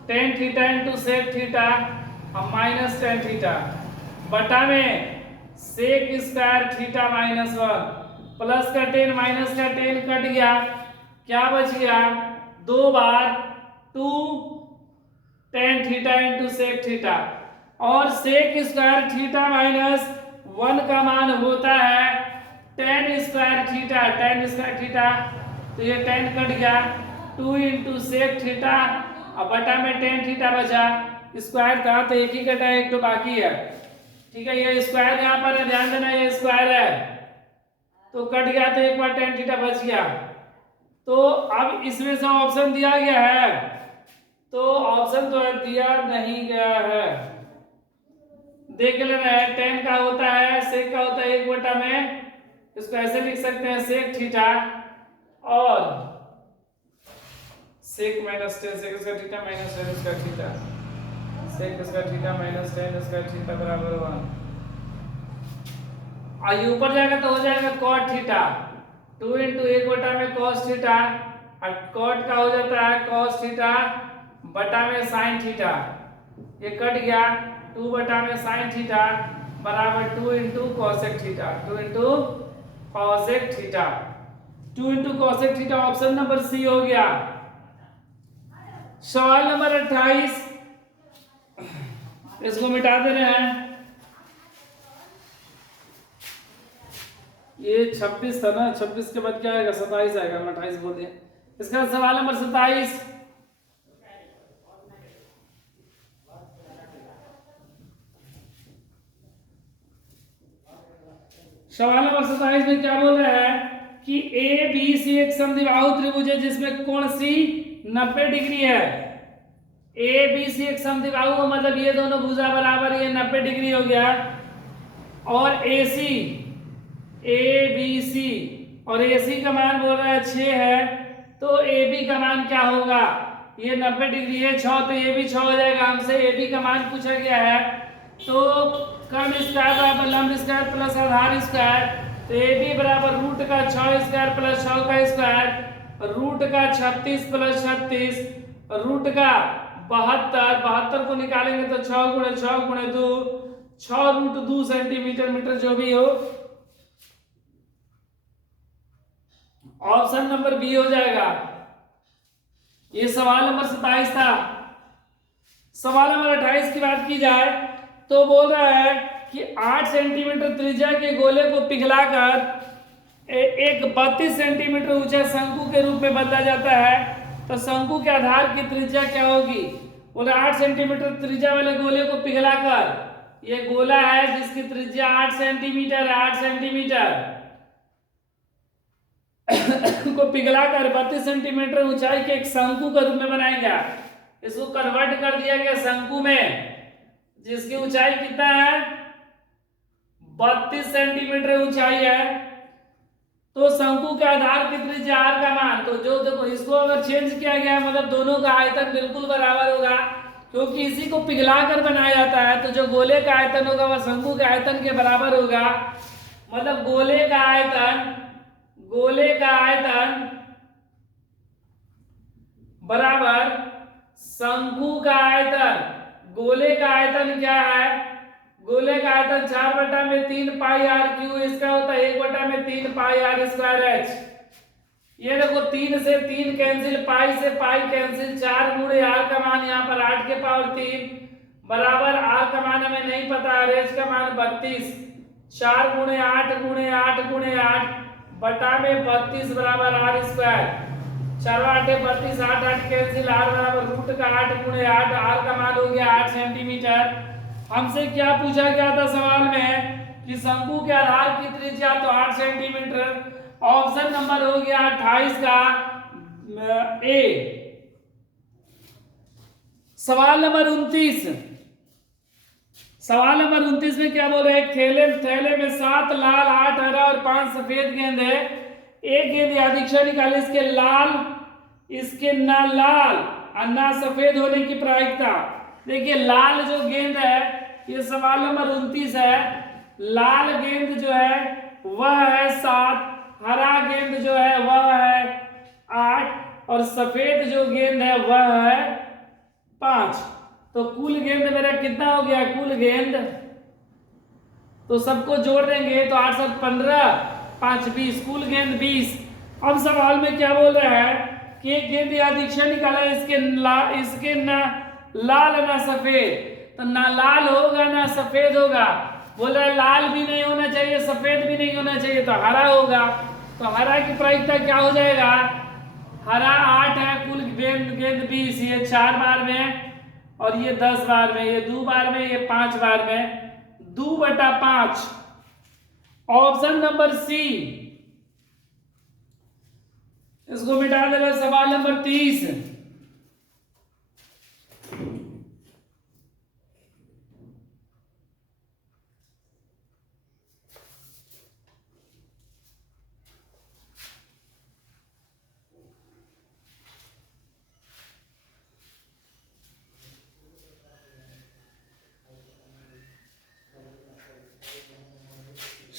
tan theta into sec theta और माइनस tan थीटा बटा में सेक स्क्वायर थीटा -1 प्लस का tan माइनस का tan कट गया, क्या बच गया 2 बार 2 tan theta into sec theta और सेक स्क्वायर थीटा -1 का मान होता है tan स्क्वायर थीटा, तो ये tan कट गया 2 इंटू सेक थीटा और बटा में tan थीटा बचा, स्क्वायर था तो एक ही कटा है, एक तो बाकी है। ठीक है, ये स्क्वायर यहाँ पर है, ध्यान देना ये स्क्वायर है तो कट गया तो एक बार tan थीटा बच गया। तो अब इसमें से ऑप्शन दिया गया है, तो ऑप्शन तो दिया नहीं गया है, देख लेना है। tan का होता है सेक का होता है 1 बटा में, इसको ऐसे लिख सकते हैं सेक थीटा और sec minus tan sec square theta minus tan square theta sec square theta minus tan square theta बराबर 1। और ऊपर जाएगा तो हो जाएगा cot थीटा 2 इंटू 1 बटा में cos थीटा और cot का हो जाता है cos थीटा बटा में sin थीटा, ये कट गया 2 बटा में sin थीटा बराबर 2 into cosec theta 2 into cosec theta 2 into cosec theta option number C हो गया। सवाल नंबर 28, इसको मिटा दे रहे हैं। ये 26 था ना, 26 के बाद क्या आएगा 27 आएगा, मैं 28 बोल दिया। इसका सवाल नंबर 27, सवाल नंबर 27 में क्या बोल रहा है कि ए बी सी एक समद्विबाहु त्रिभुज है जिसमें कोण सी 90 डिग्री है। ए बी सी एक समद्विबाहु मतलब ये दोनों भुजा बराबर, ये 90 डिग्री हो गया। और A C A B C और ए सी का मान बोल रहा है 6 है, तो ए बी का मान क्या होगा, ये 90 डिग्री है 6, तो ये भी 6 हो जाएगा। हमसे ए बी का मान पूछा गया है, तो कर्ण स्क्वायर बराबर लंब स्क्वायर प्लस आधार स्क्वायर, तो ए बी बराबर रूट का 6 स्क्वायर प्लस 6 का स्क्वायर रूट का 36 प्लस 36 रूट का 72 को निकालेंगे तो 6 गुणे 6 गुणे 2 6√2 सेंटीमीटर मीटर जो भी हो, ऑप्शन नंबर बी हो जाएगा। ये सवाल नंबर 27 था। सवाल नंबर 28 की बात की जाए तो बोल रहा है कि 8 सेंटीमीटर त्रिज्या के गोले को पिघलाकर एक 32 सेंटीमीटर ऊंचा शंकु के रूप में बदला जाता है, तो शंकु के आधार की त्रिज्या क्या होगी। बोले 8 सेंटीमीटर त्रिज्या वाले गोले को पिघलाकर, ये गोला है जिसकी त्रिज्या 8 सेंटीमीटर है, 8 सेंटीमीटर को पिघलाकर 32 सेंटीमीटर ऊंचाई के एक शंकु के रूप में बनाया गया। इसको कन्वर्ट कर दिया गया शंकु में, जिसकी ऊंचाई कितना है 32 सेंटीमीटर ऊंचाई है। तो शंकु के आधार की त्रिज्या r का मान, तो जो देखो इसको अगर चेंज किया गया है मतलब दोनों का आयतन बिल्कुल बराबर होगा, क्योंकि इसी को पिघला कर बनाया जाता है। तो जो गोले का आयतन होगा वह शंकु के आयतन के बराबर होगा। मतलब गोले का आयतन बराबर शंकु का आयतन। गोले का आयतन क्या है, गोले का आयतन 4/3 पाई आर क्यू, इसका होता है 1/3 पाई आर स्क्वायर एच। ये देखो 3 से 3 कैंसिल, पाई से पाई कैंसिल, 4 गुणे आर का मान यहाँ पर 8 के पावर 3 बराबर आर का मान हमें नहीं पता और एच का मान 32। 4 गुणे 8 गुणे 8 गुणे 8 बटा में 32 बराबर आर स्क्वायर। 4 8 32, 8 8 कैंसिल, आर बराबर रूट का 8 गुणे 8, आर का मान हो गया 8 सेंटीमीटर। हमसे क्या पूछा गया था सवाल में कि शंकु के आधार की त्रिज्या तो 8 सेंटीमीटर। ऑप्शन नंबर हो गया 28 का ए। सवाल नंबर 29, सवाल नंबर 29 में क्या बोल रहे हैं, थैले में 7 लाल 8 हरा और 5 सफेद गेंद है। एक गेंद अधिकतर निकाले, इसके ना लाल और ना सफेद होने की प्रायिकता। देखिए लाल जो गेंद है, ये सवाल नंबर 29 है। लाल गेंद जो है वह है 7, हरा गेंद जो है वह है 8 और सफेद जो गेंद है वह है 5। तो कुल गेंद मेरा कितना हो गया, कुल गेंद तो सबको जोड़ देंगे तो 8 7 15, 5 20, कुल गेंद 20। अब सवाल में क्या बोल रहा है कि एक गेंद अधिकतर निकाला, इसके ना लाल ना सफेद, तो ना लाल होगा ना सफेद होगा। बोल रहा है लाल भी नहीं होना चाहिए सफेद भी नहीं होना चाहिए, तो हरा होगा। तो हरा की प्रायिकता क्या हो जाएगा, हरा 8 है, कुल गेंद 20, ये 4 बार में और ये 10 बार में, ये 2 बार में, ये 5 बार में, 2/5। ऑप्शन नंबर सी, इसको मिटा देगा। सवाल नंबर 30,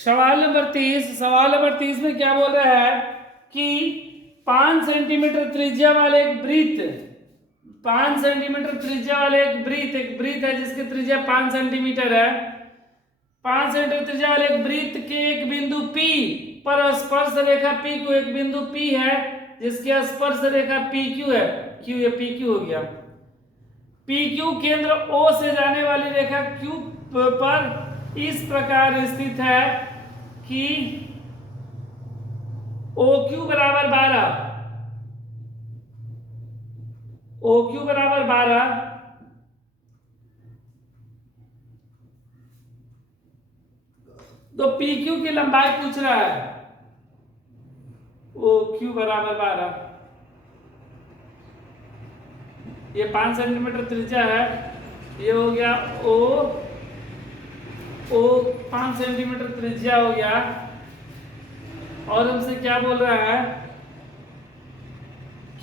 सवाल नंबर 30 में क्या बोल रहा है कि 5 सेंटीमीटर त्रिज्या वाले एक वृत्त, 5 सेंटीमीटर त्रिज्या वाले एक वृत्त है जिसकी त्रिज्या 5 सेंटीमीटर है। 5 सेंटीमीटर त्रिज्या वाले एक वृत्त के एक बिंदु P पर स्पर्श रेखा PQ, एक बिंदु P है जिसकी स्पर्श रेखा PQ है, Q ये PQ हो गया। PQ केंद्र O से जाने वाली रेखा Q पर इस प्रकार स्थित है कि OQ बराबर 12, OQ बराबर 12, तो PQ की लंबाई पूछ रहा है, OQ बराबर 12, ये 5 सेंटीमीटर त्रिज्या है, ये हो गया O 5 सेंटीमीटर त्रिज्या हो गया। और हमसे क्या बोल रहा है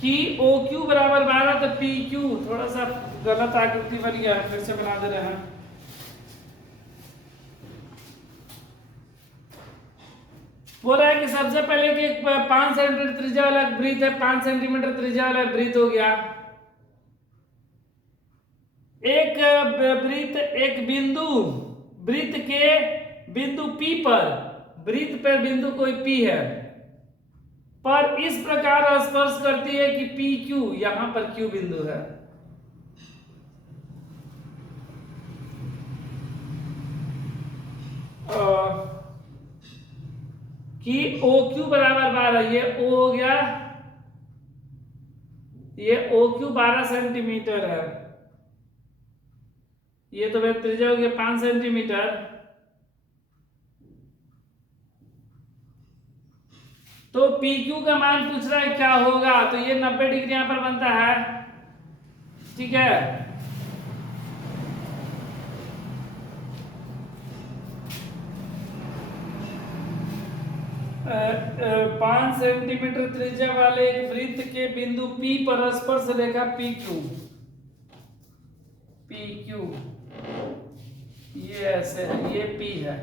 कि OQ बराबर 12, तो PQ थोड़ा सा गलत आकृति बन गया, फिर से बना दे रहे हैं। बोल रहा है कि सबसे पहले कि 5 सेंटीमीटर त्रिज्या वाला वृत्त है, 5 सेंटीमीटर त्रिज्या वाला वृत्त हो गया। एक वृत्त, एक बिंदु, वृत्त के बिंदु P पर, वृत्त पर बिंदु कोई P है पर इस प्रकार स्पर्श करती है कि PQ, यहां पर Q बिंदु है। कि OQ बराबर 12, ये O हो गया, ये OQ 12 सेंटीमीटर है, ये तो त्रिज्या हो गया 5 सेंटीमीटर। तो PQ का मान पूछ रहा है क्या होगा, तो ये 90 डिग्री यहां पर बनता है। ठीक है। 5 सेंटीमीटर त्रिज्या वाले एक वृत्त के बिंदु P पर स्पर्श रेखा PQ ये ऐसे है, ये P है,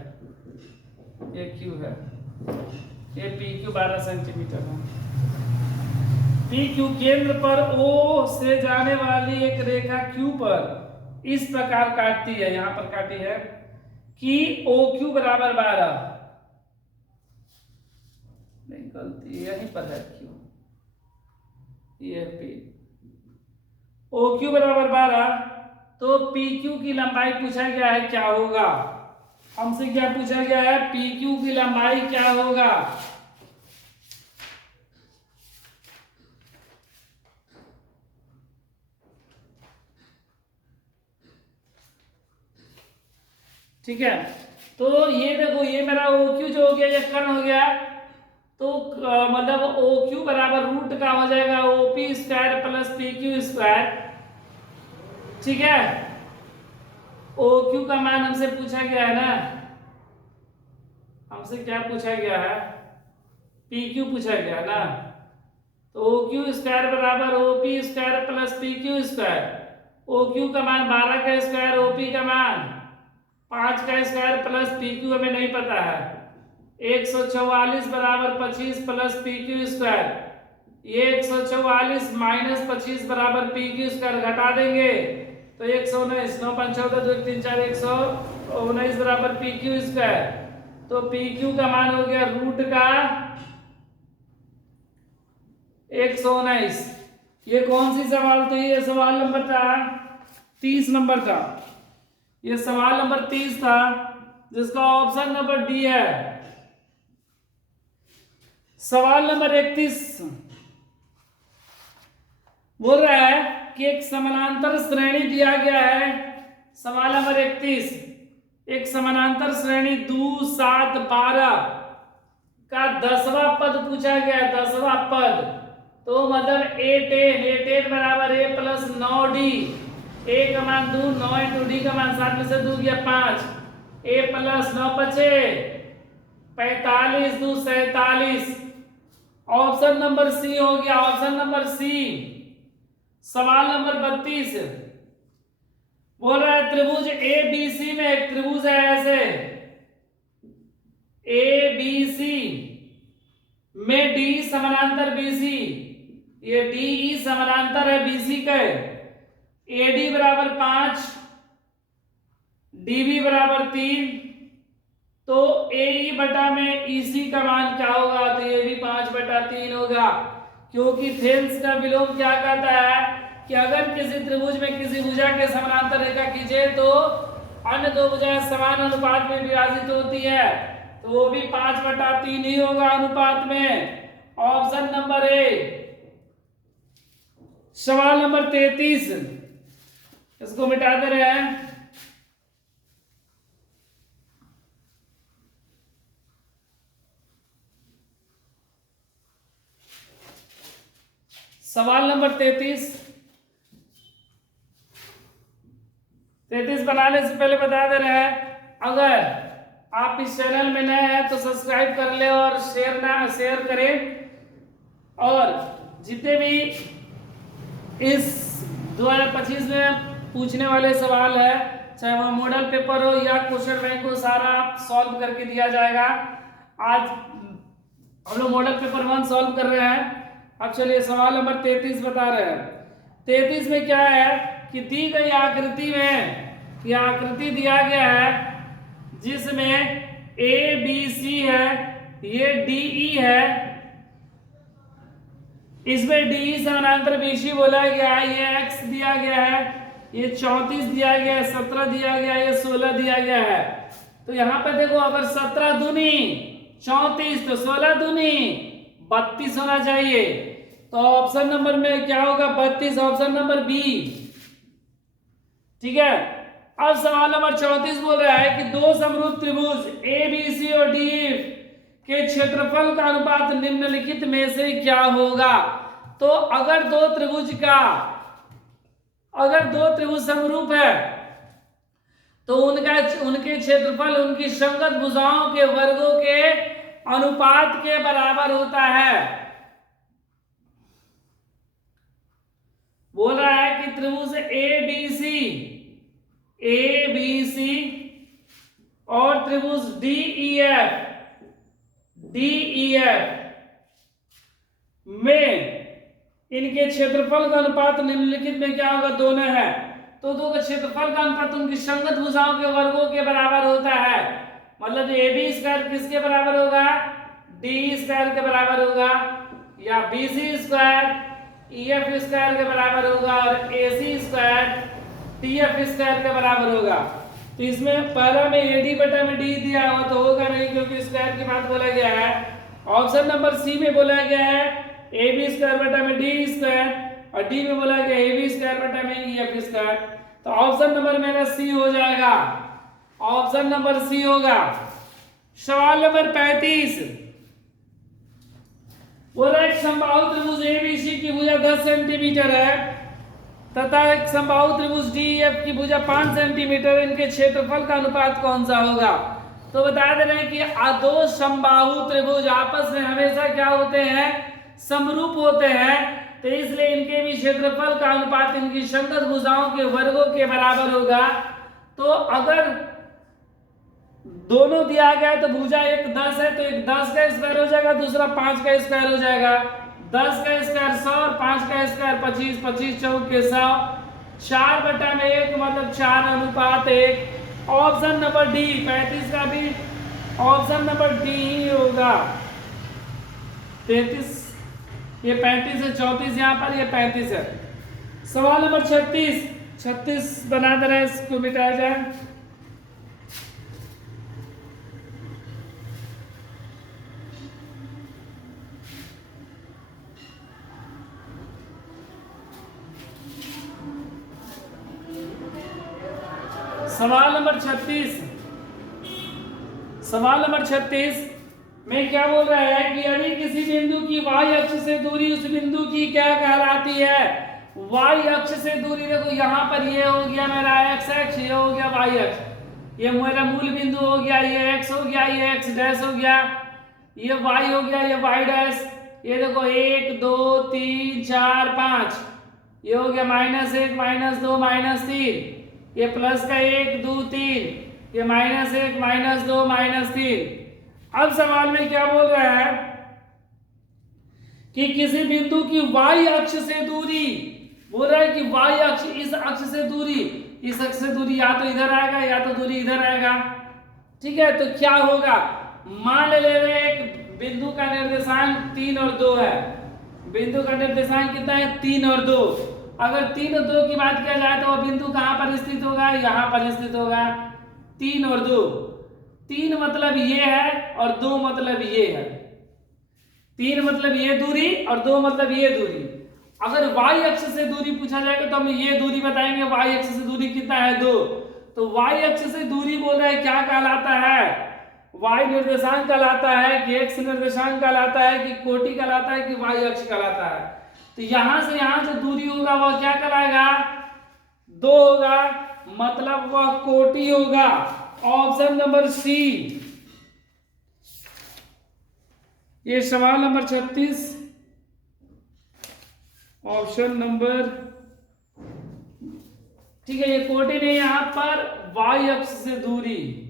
ये Q है, ये PQ 12 सेंटीमीटर है। PQ केंद्र पर O से जाने वाली एक रेखा Q पर इस प्रकार काटती है, यहां पर काटी है कि OQ बराबर 12, नहीं गलती यहीं पर है, Q ये P, OQ बराबर 12, तो PQ की लंबाई पूछा गया है क्या होगा, हमसे क्या पूछा गया है, PQ की लंबाई क्या होगा। ठीक है, तो ये देखो, ये मेरा OQ जो हो गया, ये कर्ण हो गया, तो मतलब OQ बराबर रूट का हो जाएगा OP square plus PQ square. ठीक है, OQ का मान हमसे पूछा गया है ना, हमसे क्या पूछा गया है, PQ पूछा गया है ना, तो OQ स्क्वायर बराबर OP square plus PQ square. OQ का मान 12 का स्क्वायर, OP का मान 5 का स्क्वायर प्लस PQ हमें नहीं पता है, 144 बराबर 25 प्लस PQ स्क्वायर, ये 144 माइनस 25 बराबर PQ स्क्वायर घटा देंगे तो 119, 9 5 14 2 3 4 119 बराबर PQ स्क्वायर। तो PQ का मान हो गया रूट का 119। ये कौन सी सवाल थी, ये सवाल नंबर था 30 नंबर था, ये सवाल नंबर 30 था, जिसका ऑप्शन नंबर डी है। सवाल नंबर 31 बोल रहा है कि एक समानांतर श्रेणी दिया गया है, सवाल नंबर 31, एक समानांतर श्रेणी 2 7 12 का 10वां पद पूछा गया है, 10वां पद, तो मतलब A10 बराबर A प्लस 9D, A का मान 2, 9 इंटू D का मान 7 में से 2 गया 5, A plus 9 5 45 2 47, option number C हो गया, ऑप्शन नंबर सी। सवाल नंबर 32 बोल रहा है त्रिभुज ABC में एक त्रिभुज है ऐसे, ABC में D समानांतर BC, ये DE समानांतर है BC के, AD बराबर 5, DB बराबर 3, तो AE बटा में EC का मान क्या होगा, तो ये भी 5/3 होगा, क्योंकि थेल्स का विलोम क्या कहता है कि अगर किसी त्रिभुज में किसी भुजा के समानांतर रेखा खींचे तो अन्य दो भुजाएं समान अनुपात में विभाजित होती है, तो वो भी 5/3 ही होगा अनुपात में, ऑप्शन नंबर ए। सवाल नंबर 33, इसको मिटा दे रहे हैं। सवाल नंबर 33 बनाने से पहले बता दे रहे हैं, अगर आप इस चैनल में नए हैं तो सब्सक्राइब कर ले और शेयर करें, और जितने भी इस 2025 में पूछने वाले सवाल है, चाहे वो मॉडल पेपर हो या क्वेश्चन बैंक हो, सारा सॉल्व करके दिया जाएगा। आज हम लोग मॉडल पेपर 1 सॉल्व कर रहे हैं। अब चलिए सवाल नंबर 33 बता रहे हैं। 33 में क्या है कि दी गई आकृति में, यह आकृति दिया गया है जिसमें ABC है, ये DE है, इसमें DE समानांतर BC बोला गया है, ये X दिया गया है, ये 34 दिया गया है, 17 दिया गया है, ये 16 दिया गया है। तो यहां पर देखो, अगर 17 दूनी 34 तो 16 दूनी 32 होना चाहिए, तो ऑप्शन नंबर में क्या होगा 32, ऑप्शन नंबर बी। ठीक है, अब सवाल नंबर 34 बोल रहा है कि दो समरूप त्रिभुज ABC और DE के क्षेत्रफल का अनुपात निम्नलिखित में से क्या होगा। तो अगर दो त्रिभुज का अगर दो त्रिभुज समरूप है तो उनके क्षेत्रफल उनकी संगत भुजाओं के वर्गों के अनुपात के बराबर होता है। बोल रहा है कि त्रिभुज ए बी सी और त्रिभुज डी ई एफ में इनके क्षेत्रफल का अनुपात निम्नलिखित में क्या होगा, दोनों है तो दो का क्षेत्रफल का अनुपात उनकी संगत भुजाओं के वर्गों के बराबर होता है। मतलब ए बी स्क्वायर किसके बराबर होगा, डी स्क्वायर के बराबर होगा, या B C square E F square के बराबर होगा, और A C square T F square के बराबर होगा। तो इसमें पहला में ए डी बटा में डी दिया हुआ तो होगा नहीं, क्योंकि स्क्वायर की बात बोला गया है। ऑप्शन नंबर सी में बोला गया है ए बी स्क्वायर बटा में डी स्क्वायर, और डी में बोला गया ए बी स्क्वायर बटा में ई एफ स्क्वायर। तो ऑप्शन नंबर मेरा सी हो जाएगा, ऑप्शन नंबर सी होगा। सवाल नंबर 35, बोला एक समबाहु त्रिभुज एबीसी की भुजा 10 सेंटीमीटर है तथा एक समबाहु त्रिभुज डीएफ की भुजा 5 सेंटीमीटर, इनके क्षेत्रफल का अनुपात कौन सा होगा। तो बता दे रहे हैं कि दो समबाहु त्रिभुज आपस में हमेशा क्या होते हैं, समरूप होते हैं, तो इसलिए इनके भी क्षेत्रफल का अनुपात इनकी संगत भुजाओं के वर्गों के बराबर होगा। तो अगर दोनों दिया गया तो भुजा एक 10 है तो एक 10 का स्क्वायर हो जाएगा, दूसरा 5 का स्क्वायर हो जाएगा। 10 का स्क्वायर 100 और 5 का स्क्वायर 25, 25 चौक के 100, 4 बटा में 1 मतलब 4 अनुपात 1। ऑप्शन नंबर डी 35 का भी ऑप्शन नंबर डी ही होगा। 33 ये 35 है, 34 यहाँ पर, ये 35 है। सवाल नंबर 36 बना दे रहे हैं, इसको मिटाया जाए। सवाल नंबर 36 में क्या बोल रहा है कि यदि किसी बिंदु की y अक्ष से दूरी उस बिंदु की क्या कहलाती है। y अक्ष से दूरी देखो यहाँ पर ये हो गया मेरा x अक्ष, ये हो गया y अक्ष, ये मेरा मूल बिंदु हो गया, ये x हो गया, ये x डैश हो गया, ये y हो गया, ये y डैश, ये देखो 1 2 3 4 5, ये हो गया -1 -2 -3, ये प्लस का 1 2 3, ये -1 -2 -3। अब सवाल में क्या बोल रहा है कि किसी बिंदु की y अक्ष से दूरी, बोल रहा है कि y अक्ष, इस अक्ष से दूरी, इस अक्ष से दूरी या तो इधर आएगा या तो दूरी इधर आएगा, ठीक है। तो क्या होगा, मान ले रहे एक बिंदु का निर्देशांक 3 और 2 है, बिंदु का निर्देशांक कितना है 3 और 2। अगर 3 और 2 की बात किया जाए तो वह बिंदु कहां पर स्थित होगा, यहां पर स्थित होगा। 3 और 2, 3 मतलब ये है और 2 मतलब ये है। 3 मतलब ये दूरी और 2 मतलब ये दूरी। अगर y अक्ष से दूरी पूछा जाएगा तो हम ये दूरी बताएंगे, y अक्ष से दूरी कितना है 2। तो y अक्ष से दूरी बोल रहा है क्या कहलाता है, y निर्देशांक कहलाता है कि x निर्देशांक कहलाता है कि कोटि कहलाता है कि y अक्ष कहलाता है। तो यहां से यहां जो दूरी होगा वह क्या कहलाएगा, 2 होगा, मतलब वह कोटि होगा। Option number C. ये सवाल नंबर 36 ऑप्शन नंबर, ठीक है। ये कोटि ने यहां पर y अक्ष से दूरी,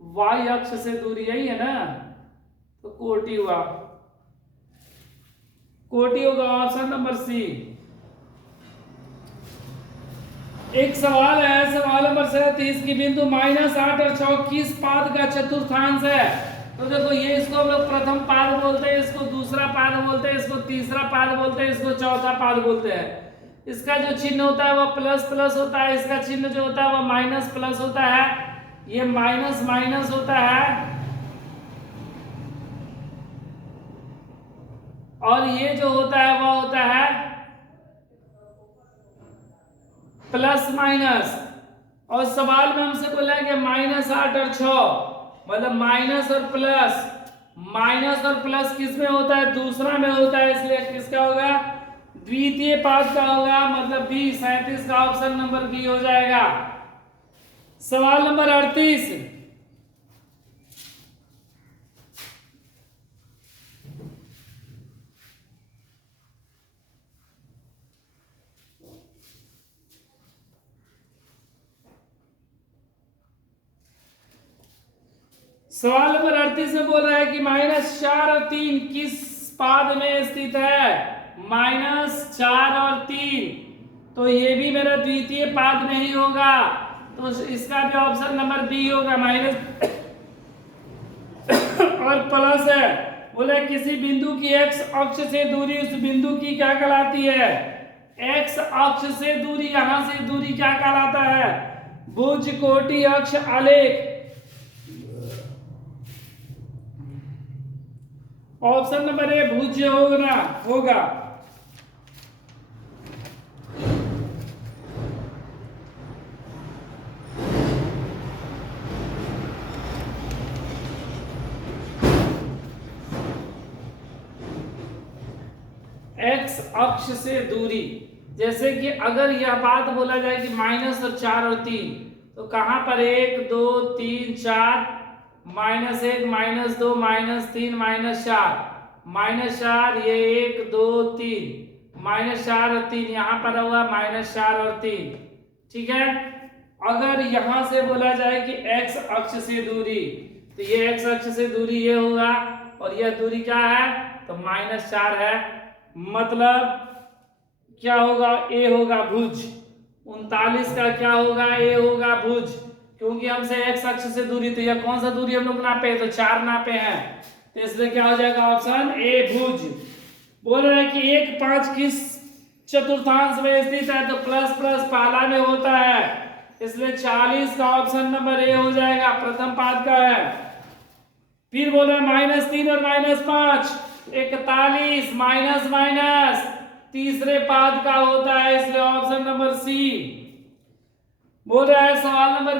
y अक्ष से दूरी यही है ना, तो कोटि हुआ, कोटि होगा ऑप्शन नंबर सी। एक सवाल है, सवाल नंबर 37 की बिंदु -8 और 6 किस पाद का चतुर्थांश है। तो देखो ये, इसको हम लोग प्रथम पाद बोलते हैं, इसको दूसरा पाद बोलते हैं, इसको तीसरा पाद बोलते हैं, इसको चौथा पाद बोलते हैं। इसका जो चिन्ह होता है वह प्लस प्लस होता है, इसका चिन्ह जो होता है वह माइनस प्लस होता है, ये माइनस माइनस होता है, और ये जो होता है वह होता है प्लस माइनस। और सवाल में हमसे बोला है कि -8 और 6 मतलब माइनस और प्लस, माइनस और प्लस किस में होता है, दूसरा में होता है, इसलिए किसका होगा, द्वितीय पाद का होगा, मतलब बी। 37 का ऑप्शन नंबर बी हो जाएगा। सवाल नंबर 38, सवाल नंबर 38 में बोल रहा है कि -4 और 3 किस पाद में स्थित है? -4 और 3, तो ये भी मेरा द्वितीय पाद में ही होगा, तो इसका भी ऑप्शन नंबर बी होगा। माइनस और प्लस है। बोले किसी बिंदु की x अक्ष से दूरी उस बिंदु की क्या कहलाती है? x अक्ष से दूरी, यहां से दूरी क्या कहलाता है? भुज, कोटि, अक्ष, आलेख। ऑप्शन नंबर ए भुज होगा। एक्स अक्ष से दूरी, जैसे कि अगर यह बात बोला जाए कि -4 और 3, तो कहां पर 1 2 3 4, -1 -2 -3 -4, -4 ये 1 2 3, -4 और 3 यहां पर होगा -4 और 3। ठीक है। अगर यहां से बोला जाए कि एक्स अक्ष से दूरी, तो ये एक्स अक्ष से दूरी ये होगा, और यह दूरी क्या है? तो -4 है, मतलब क्या होगा? ए होगा भुज। 39 का क्या होगा? ए होगा भुज, क्योंकि हमसे एक्स अक्ष से दूरी, तो यह कौन सा दूरी हम लोग नापे? तो 4 नापे हैं, तो इसलिए क्या हो जाएगा? ऑप्शन ए भुज। बोल रहे हैं कि 1 5 किस चतुर्थांश में स्थित है? तो प्लस प्लस पाला में होता है, इसलिए 40 का ऑप्शन नंबर ए हो जाएगा, प्रथम पाद का है। फिर बोल रहे हैं -3 और -5, 41 माइनस माइनस तीसरे पाद का होता है, इसलिए ऑप्शन नंबर सी। बोल रहा है सवाल नंबर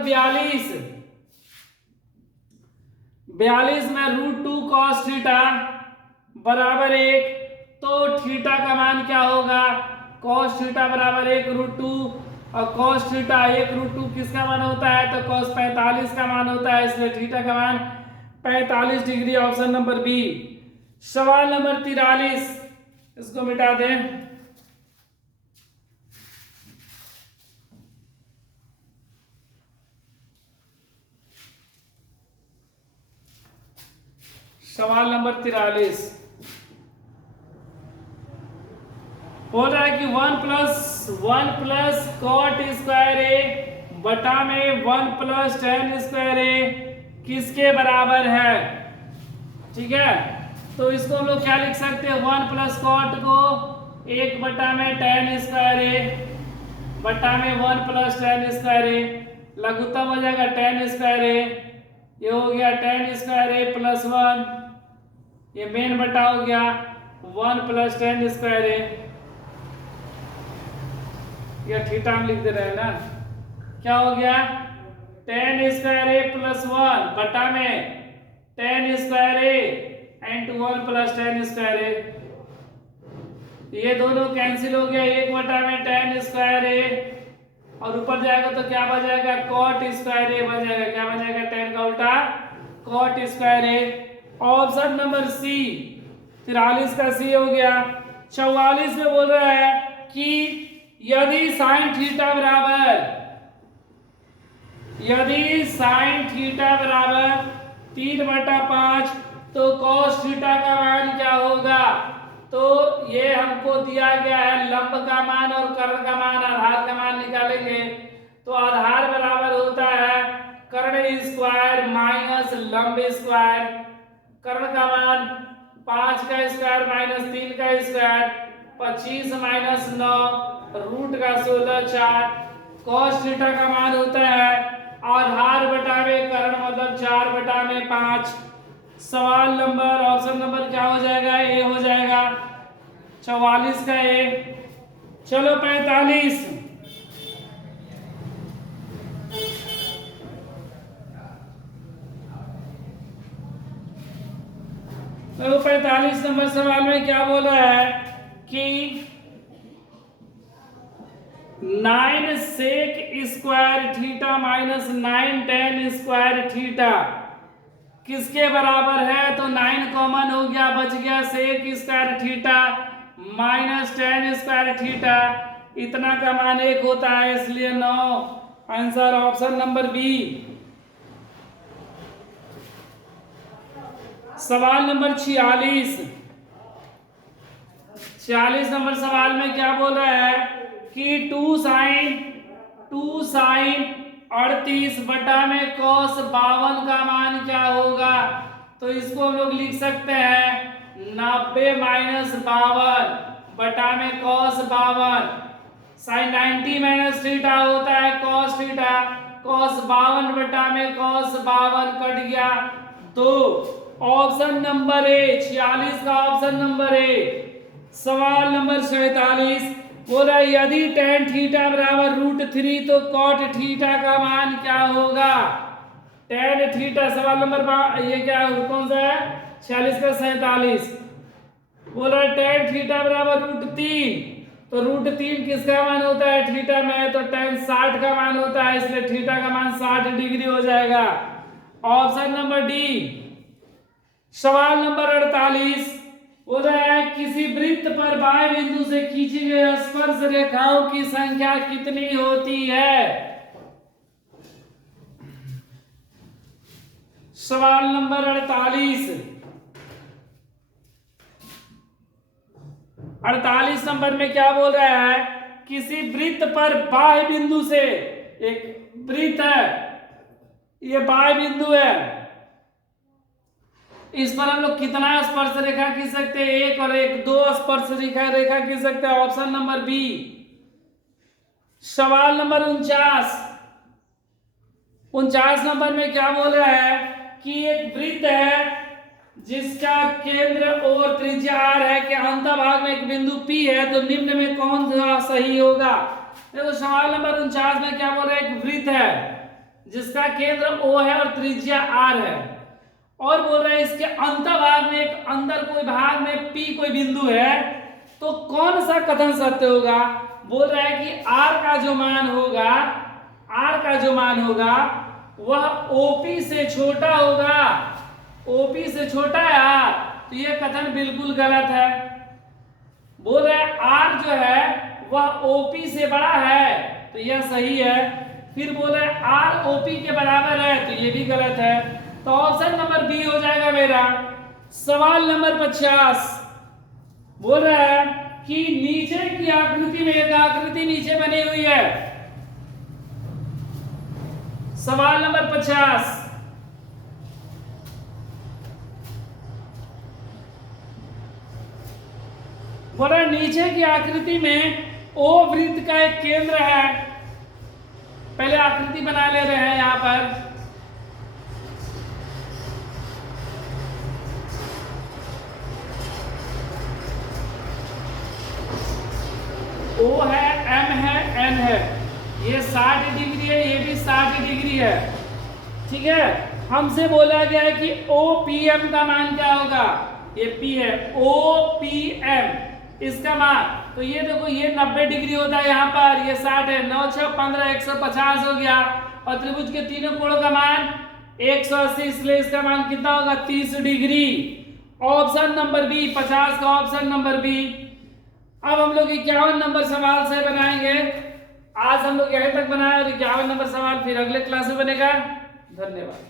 42 में √2 cos थीटा बराबर 1, तो थीटा का मान क्या होगा? cos थीटा बराबर 1 √2, और cos थीटा 1 √2 किसका मान होता है? तो cos 45 का मान होता है, इसलिए थीटा का मान 45 डिग्री, ऑप्शन नंबर बी। सवाल नंबर 43, इसको मिटा दें। सवाल नंबर 43 हो रहा है कि 1 प्लस कॉट स्क्वायर ए बटा में 1 प्लस tan स्क्वायर ए किसके बराबर है? ठीक है, तो इसको हम लोग क्या लिख सकते हैं? 1 प्लस कॉट को 1 बटा में tan स्क्वायर ए बटा में 1 प्लस tan स्क्वायर ए, लघुत्तम हो जाएगा tan स्क्वायर ए, ये हो गया tan स्क्वायर ए प्लस 1, ये मेन बटा हो गया 1 प्लस tan स्क्वायर ए, ये थीटा हम लिख दे रहे हैं ना, क्या हो गया? tan स्क्वायर ए प्लस 1 बटा में tan स्क्वायर ए इंटू 1 प्लस tan स्क्वायर ए, ये दोनों कैंसिल हो गया, 1 बटा में tan स्क्वायर ए, और ऊपर जाएगा तो क्या बचेगा? cot स्क्वायर ए बचेगा। क्या बचेगा? tan का उल्टा cot स्क्वायर ए, ऑप्शन नंबर सी। 43 का सी हो गया। 44 में बोल रहा है कि यदि साइन थीटा बराबर 3/5, तो cos थीटा का मान क्या होगा? तो ये हमको दिया गया है लंब का मान और कर्ण का मान, आधार का मान निकालेंगे, तो आधार बराबर होता है कर्ण स्क्वायर माइनस लंब स्क्वायर, कर्ण का मान 5 का स्क्वायर माइनस 3 का स्क्वायर, 25 माइनस 9 रूट का 16 4, cos थीटा का मान होता है आधार बटा में कर्ण, मतलब 4 बटा में 5। सवाल नंबर ऑप्शन नंबर क्या हो जाएगा? ए हो जाएगा। 44 का ए। चलो 45, तो 45 नंबर सवाल में क्या बोल रहा है कि 9 sec square theta minus 9 tan square theta किसके बराबर है? तो 9 कॉमन हो गया, बच गया sec square theta minus 10 square theta, इतना का मान 1 होता है, इसलिए 9। Answer option number B. सवाल नंबर 46। 46 नंबर सवाल में क्या बोल रहा है कि 2 साइन 38 बटा में cos 52 का मान क्या होगा? तो इसको हम लोग लिख सकते हैं 90 माइनस 52 बटा में cos 52। साइन 90 माइनस थीटा होता है cos थीटा, cos 52 बटा में cos 52 कट गया 2। ऑप्शन नंबर ए, 46 का ऑप्शन नंबर ए। सवाल नंबर 47 बोला यदि tan थीटा बराबर √3 तो cot थीटा का मान क्या होगा? tan थीटा, सवाल नंबर ये क्या कौन सा है? 46 का 47 बोला tan थीटा बराबर √3 तो √3 किसका मान होता है थीटा में? तो tan 60 का मान होता है, इसलिए थीटा का मान 60 डिग्री हो जाएगा। Option number D. सवाल नंबर 48 बोल रहा है किसी वृत्त पर बाएं बिंदु से खींची गई स्पर्श रेखाओं की संख्या कितनी होती है? सवाल नंबर 48 नंबर में क्या बोल रहा है? किसी वृत्त पर बाह्य बिंदु से, एक वृत्त है, ये बाह्य बिंदु है, इस पर हम लोग कितना स्पर्श रेखा खींच सकते हैं? 1 और 1, 2 स्पर्श रेखा खींच सकते हैं। Option number B. सवाल नंबर 49 नंबर में क्या बोल रहा है कि एक वृत्त है जिसका केंद्र और त्रिज्या r है कि अंतभाग में एक बिंदु P है, तो निम्न में कौन सा सही होगा? देखो सवाल नंबर 49 में क्या बोल रहा है? एक वृत्त है जिसका केंद्र O है और त्रिज्या r है, और बोल रहा है इसके अंतभाग में एक अंदर कोई भाग में P कोई बिंदु है, तो कौन सा कथन सत्य होगा? बोल रहा है कि r का जो मान होगा वह OP से छोटा होगा। OP से छोटा है r, तो यह कथन बिल्कुल गलत है। बोल रहा है r जो है वह OP से बड़ा है, तो यह सही है। फिर बोल रहा है r OP के बराबर है, तो यह भी गलत है। तो ऑप्शन नंबर बी हो जाएगा मेरा। सवाल नंबर 50 बोल रहा है कि नीचे की आकृति में एक आकृति नीचे बनी हुई है। सवाल नंबर 50 बोला नीचे की आकृति में O वृत्त का एक केंद्र है। पहले आकृति बना ले रहे हैं यहां पर। O है, M है, N है, ये 60 डिग्री है, ये भी 60 डिग्री है, ठीक है। हमसे बोला गया है कि OPM का मान क्या होगा? ये P है, OPM इसका मान, तो ये देखो ये 90 डिग्री होता है यहाँ पर, ये 60 है, 9 6 15 150 हो गया, और त्रिभुज के तीनों कोणों का मान 180, इसलिए इसका मान कितना होगा? 30 डिग्री। ऑप्शन नंबर बी, 50 का ऑप्शन नंबर बी। अब हम लोग 51 नंबर सवाल से बनाएंगे। आज हम लोग यहीं तक बनाए, और 51 नंबर सवाल फिर अगले क्लास में बनेगा। धन्यवाद।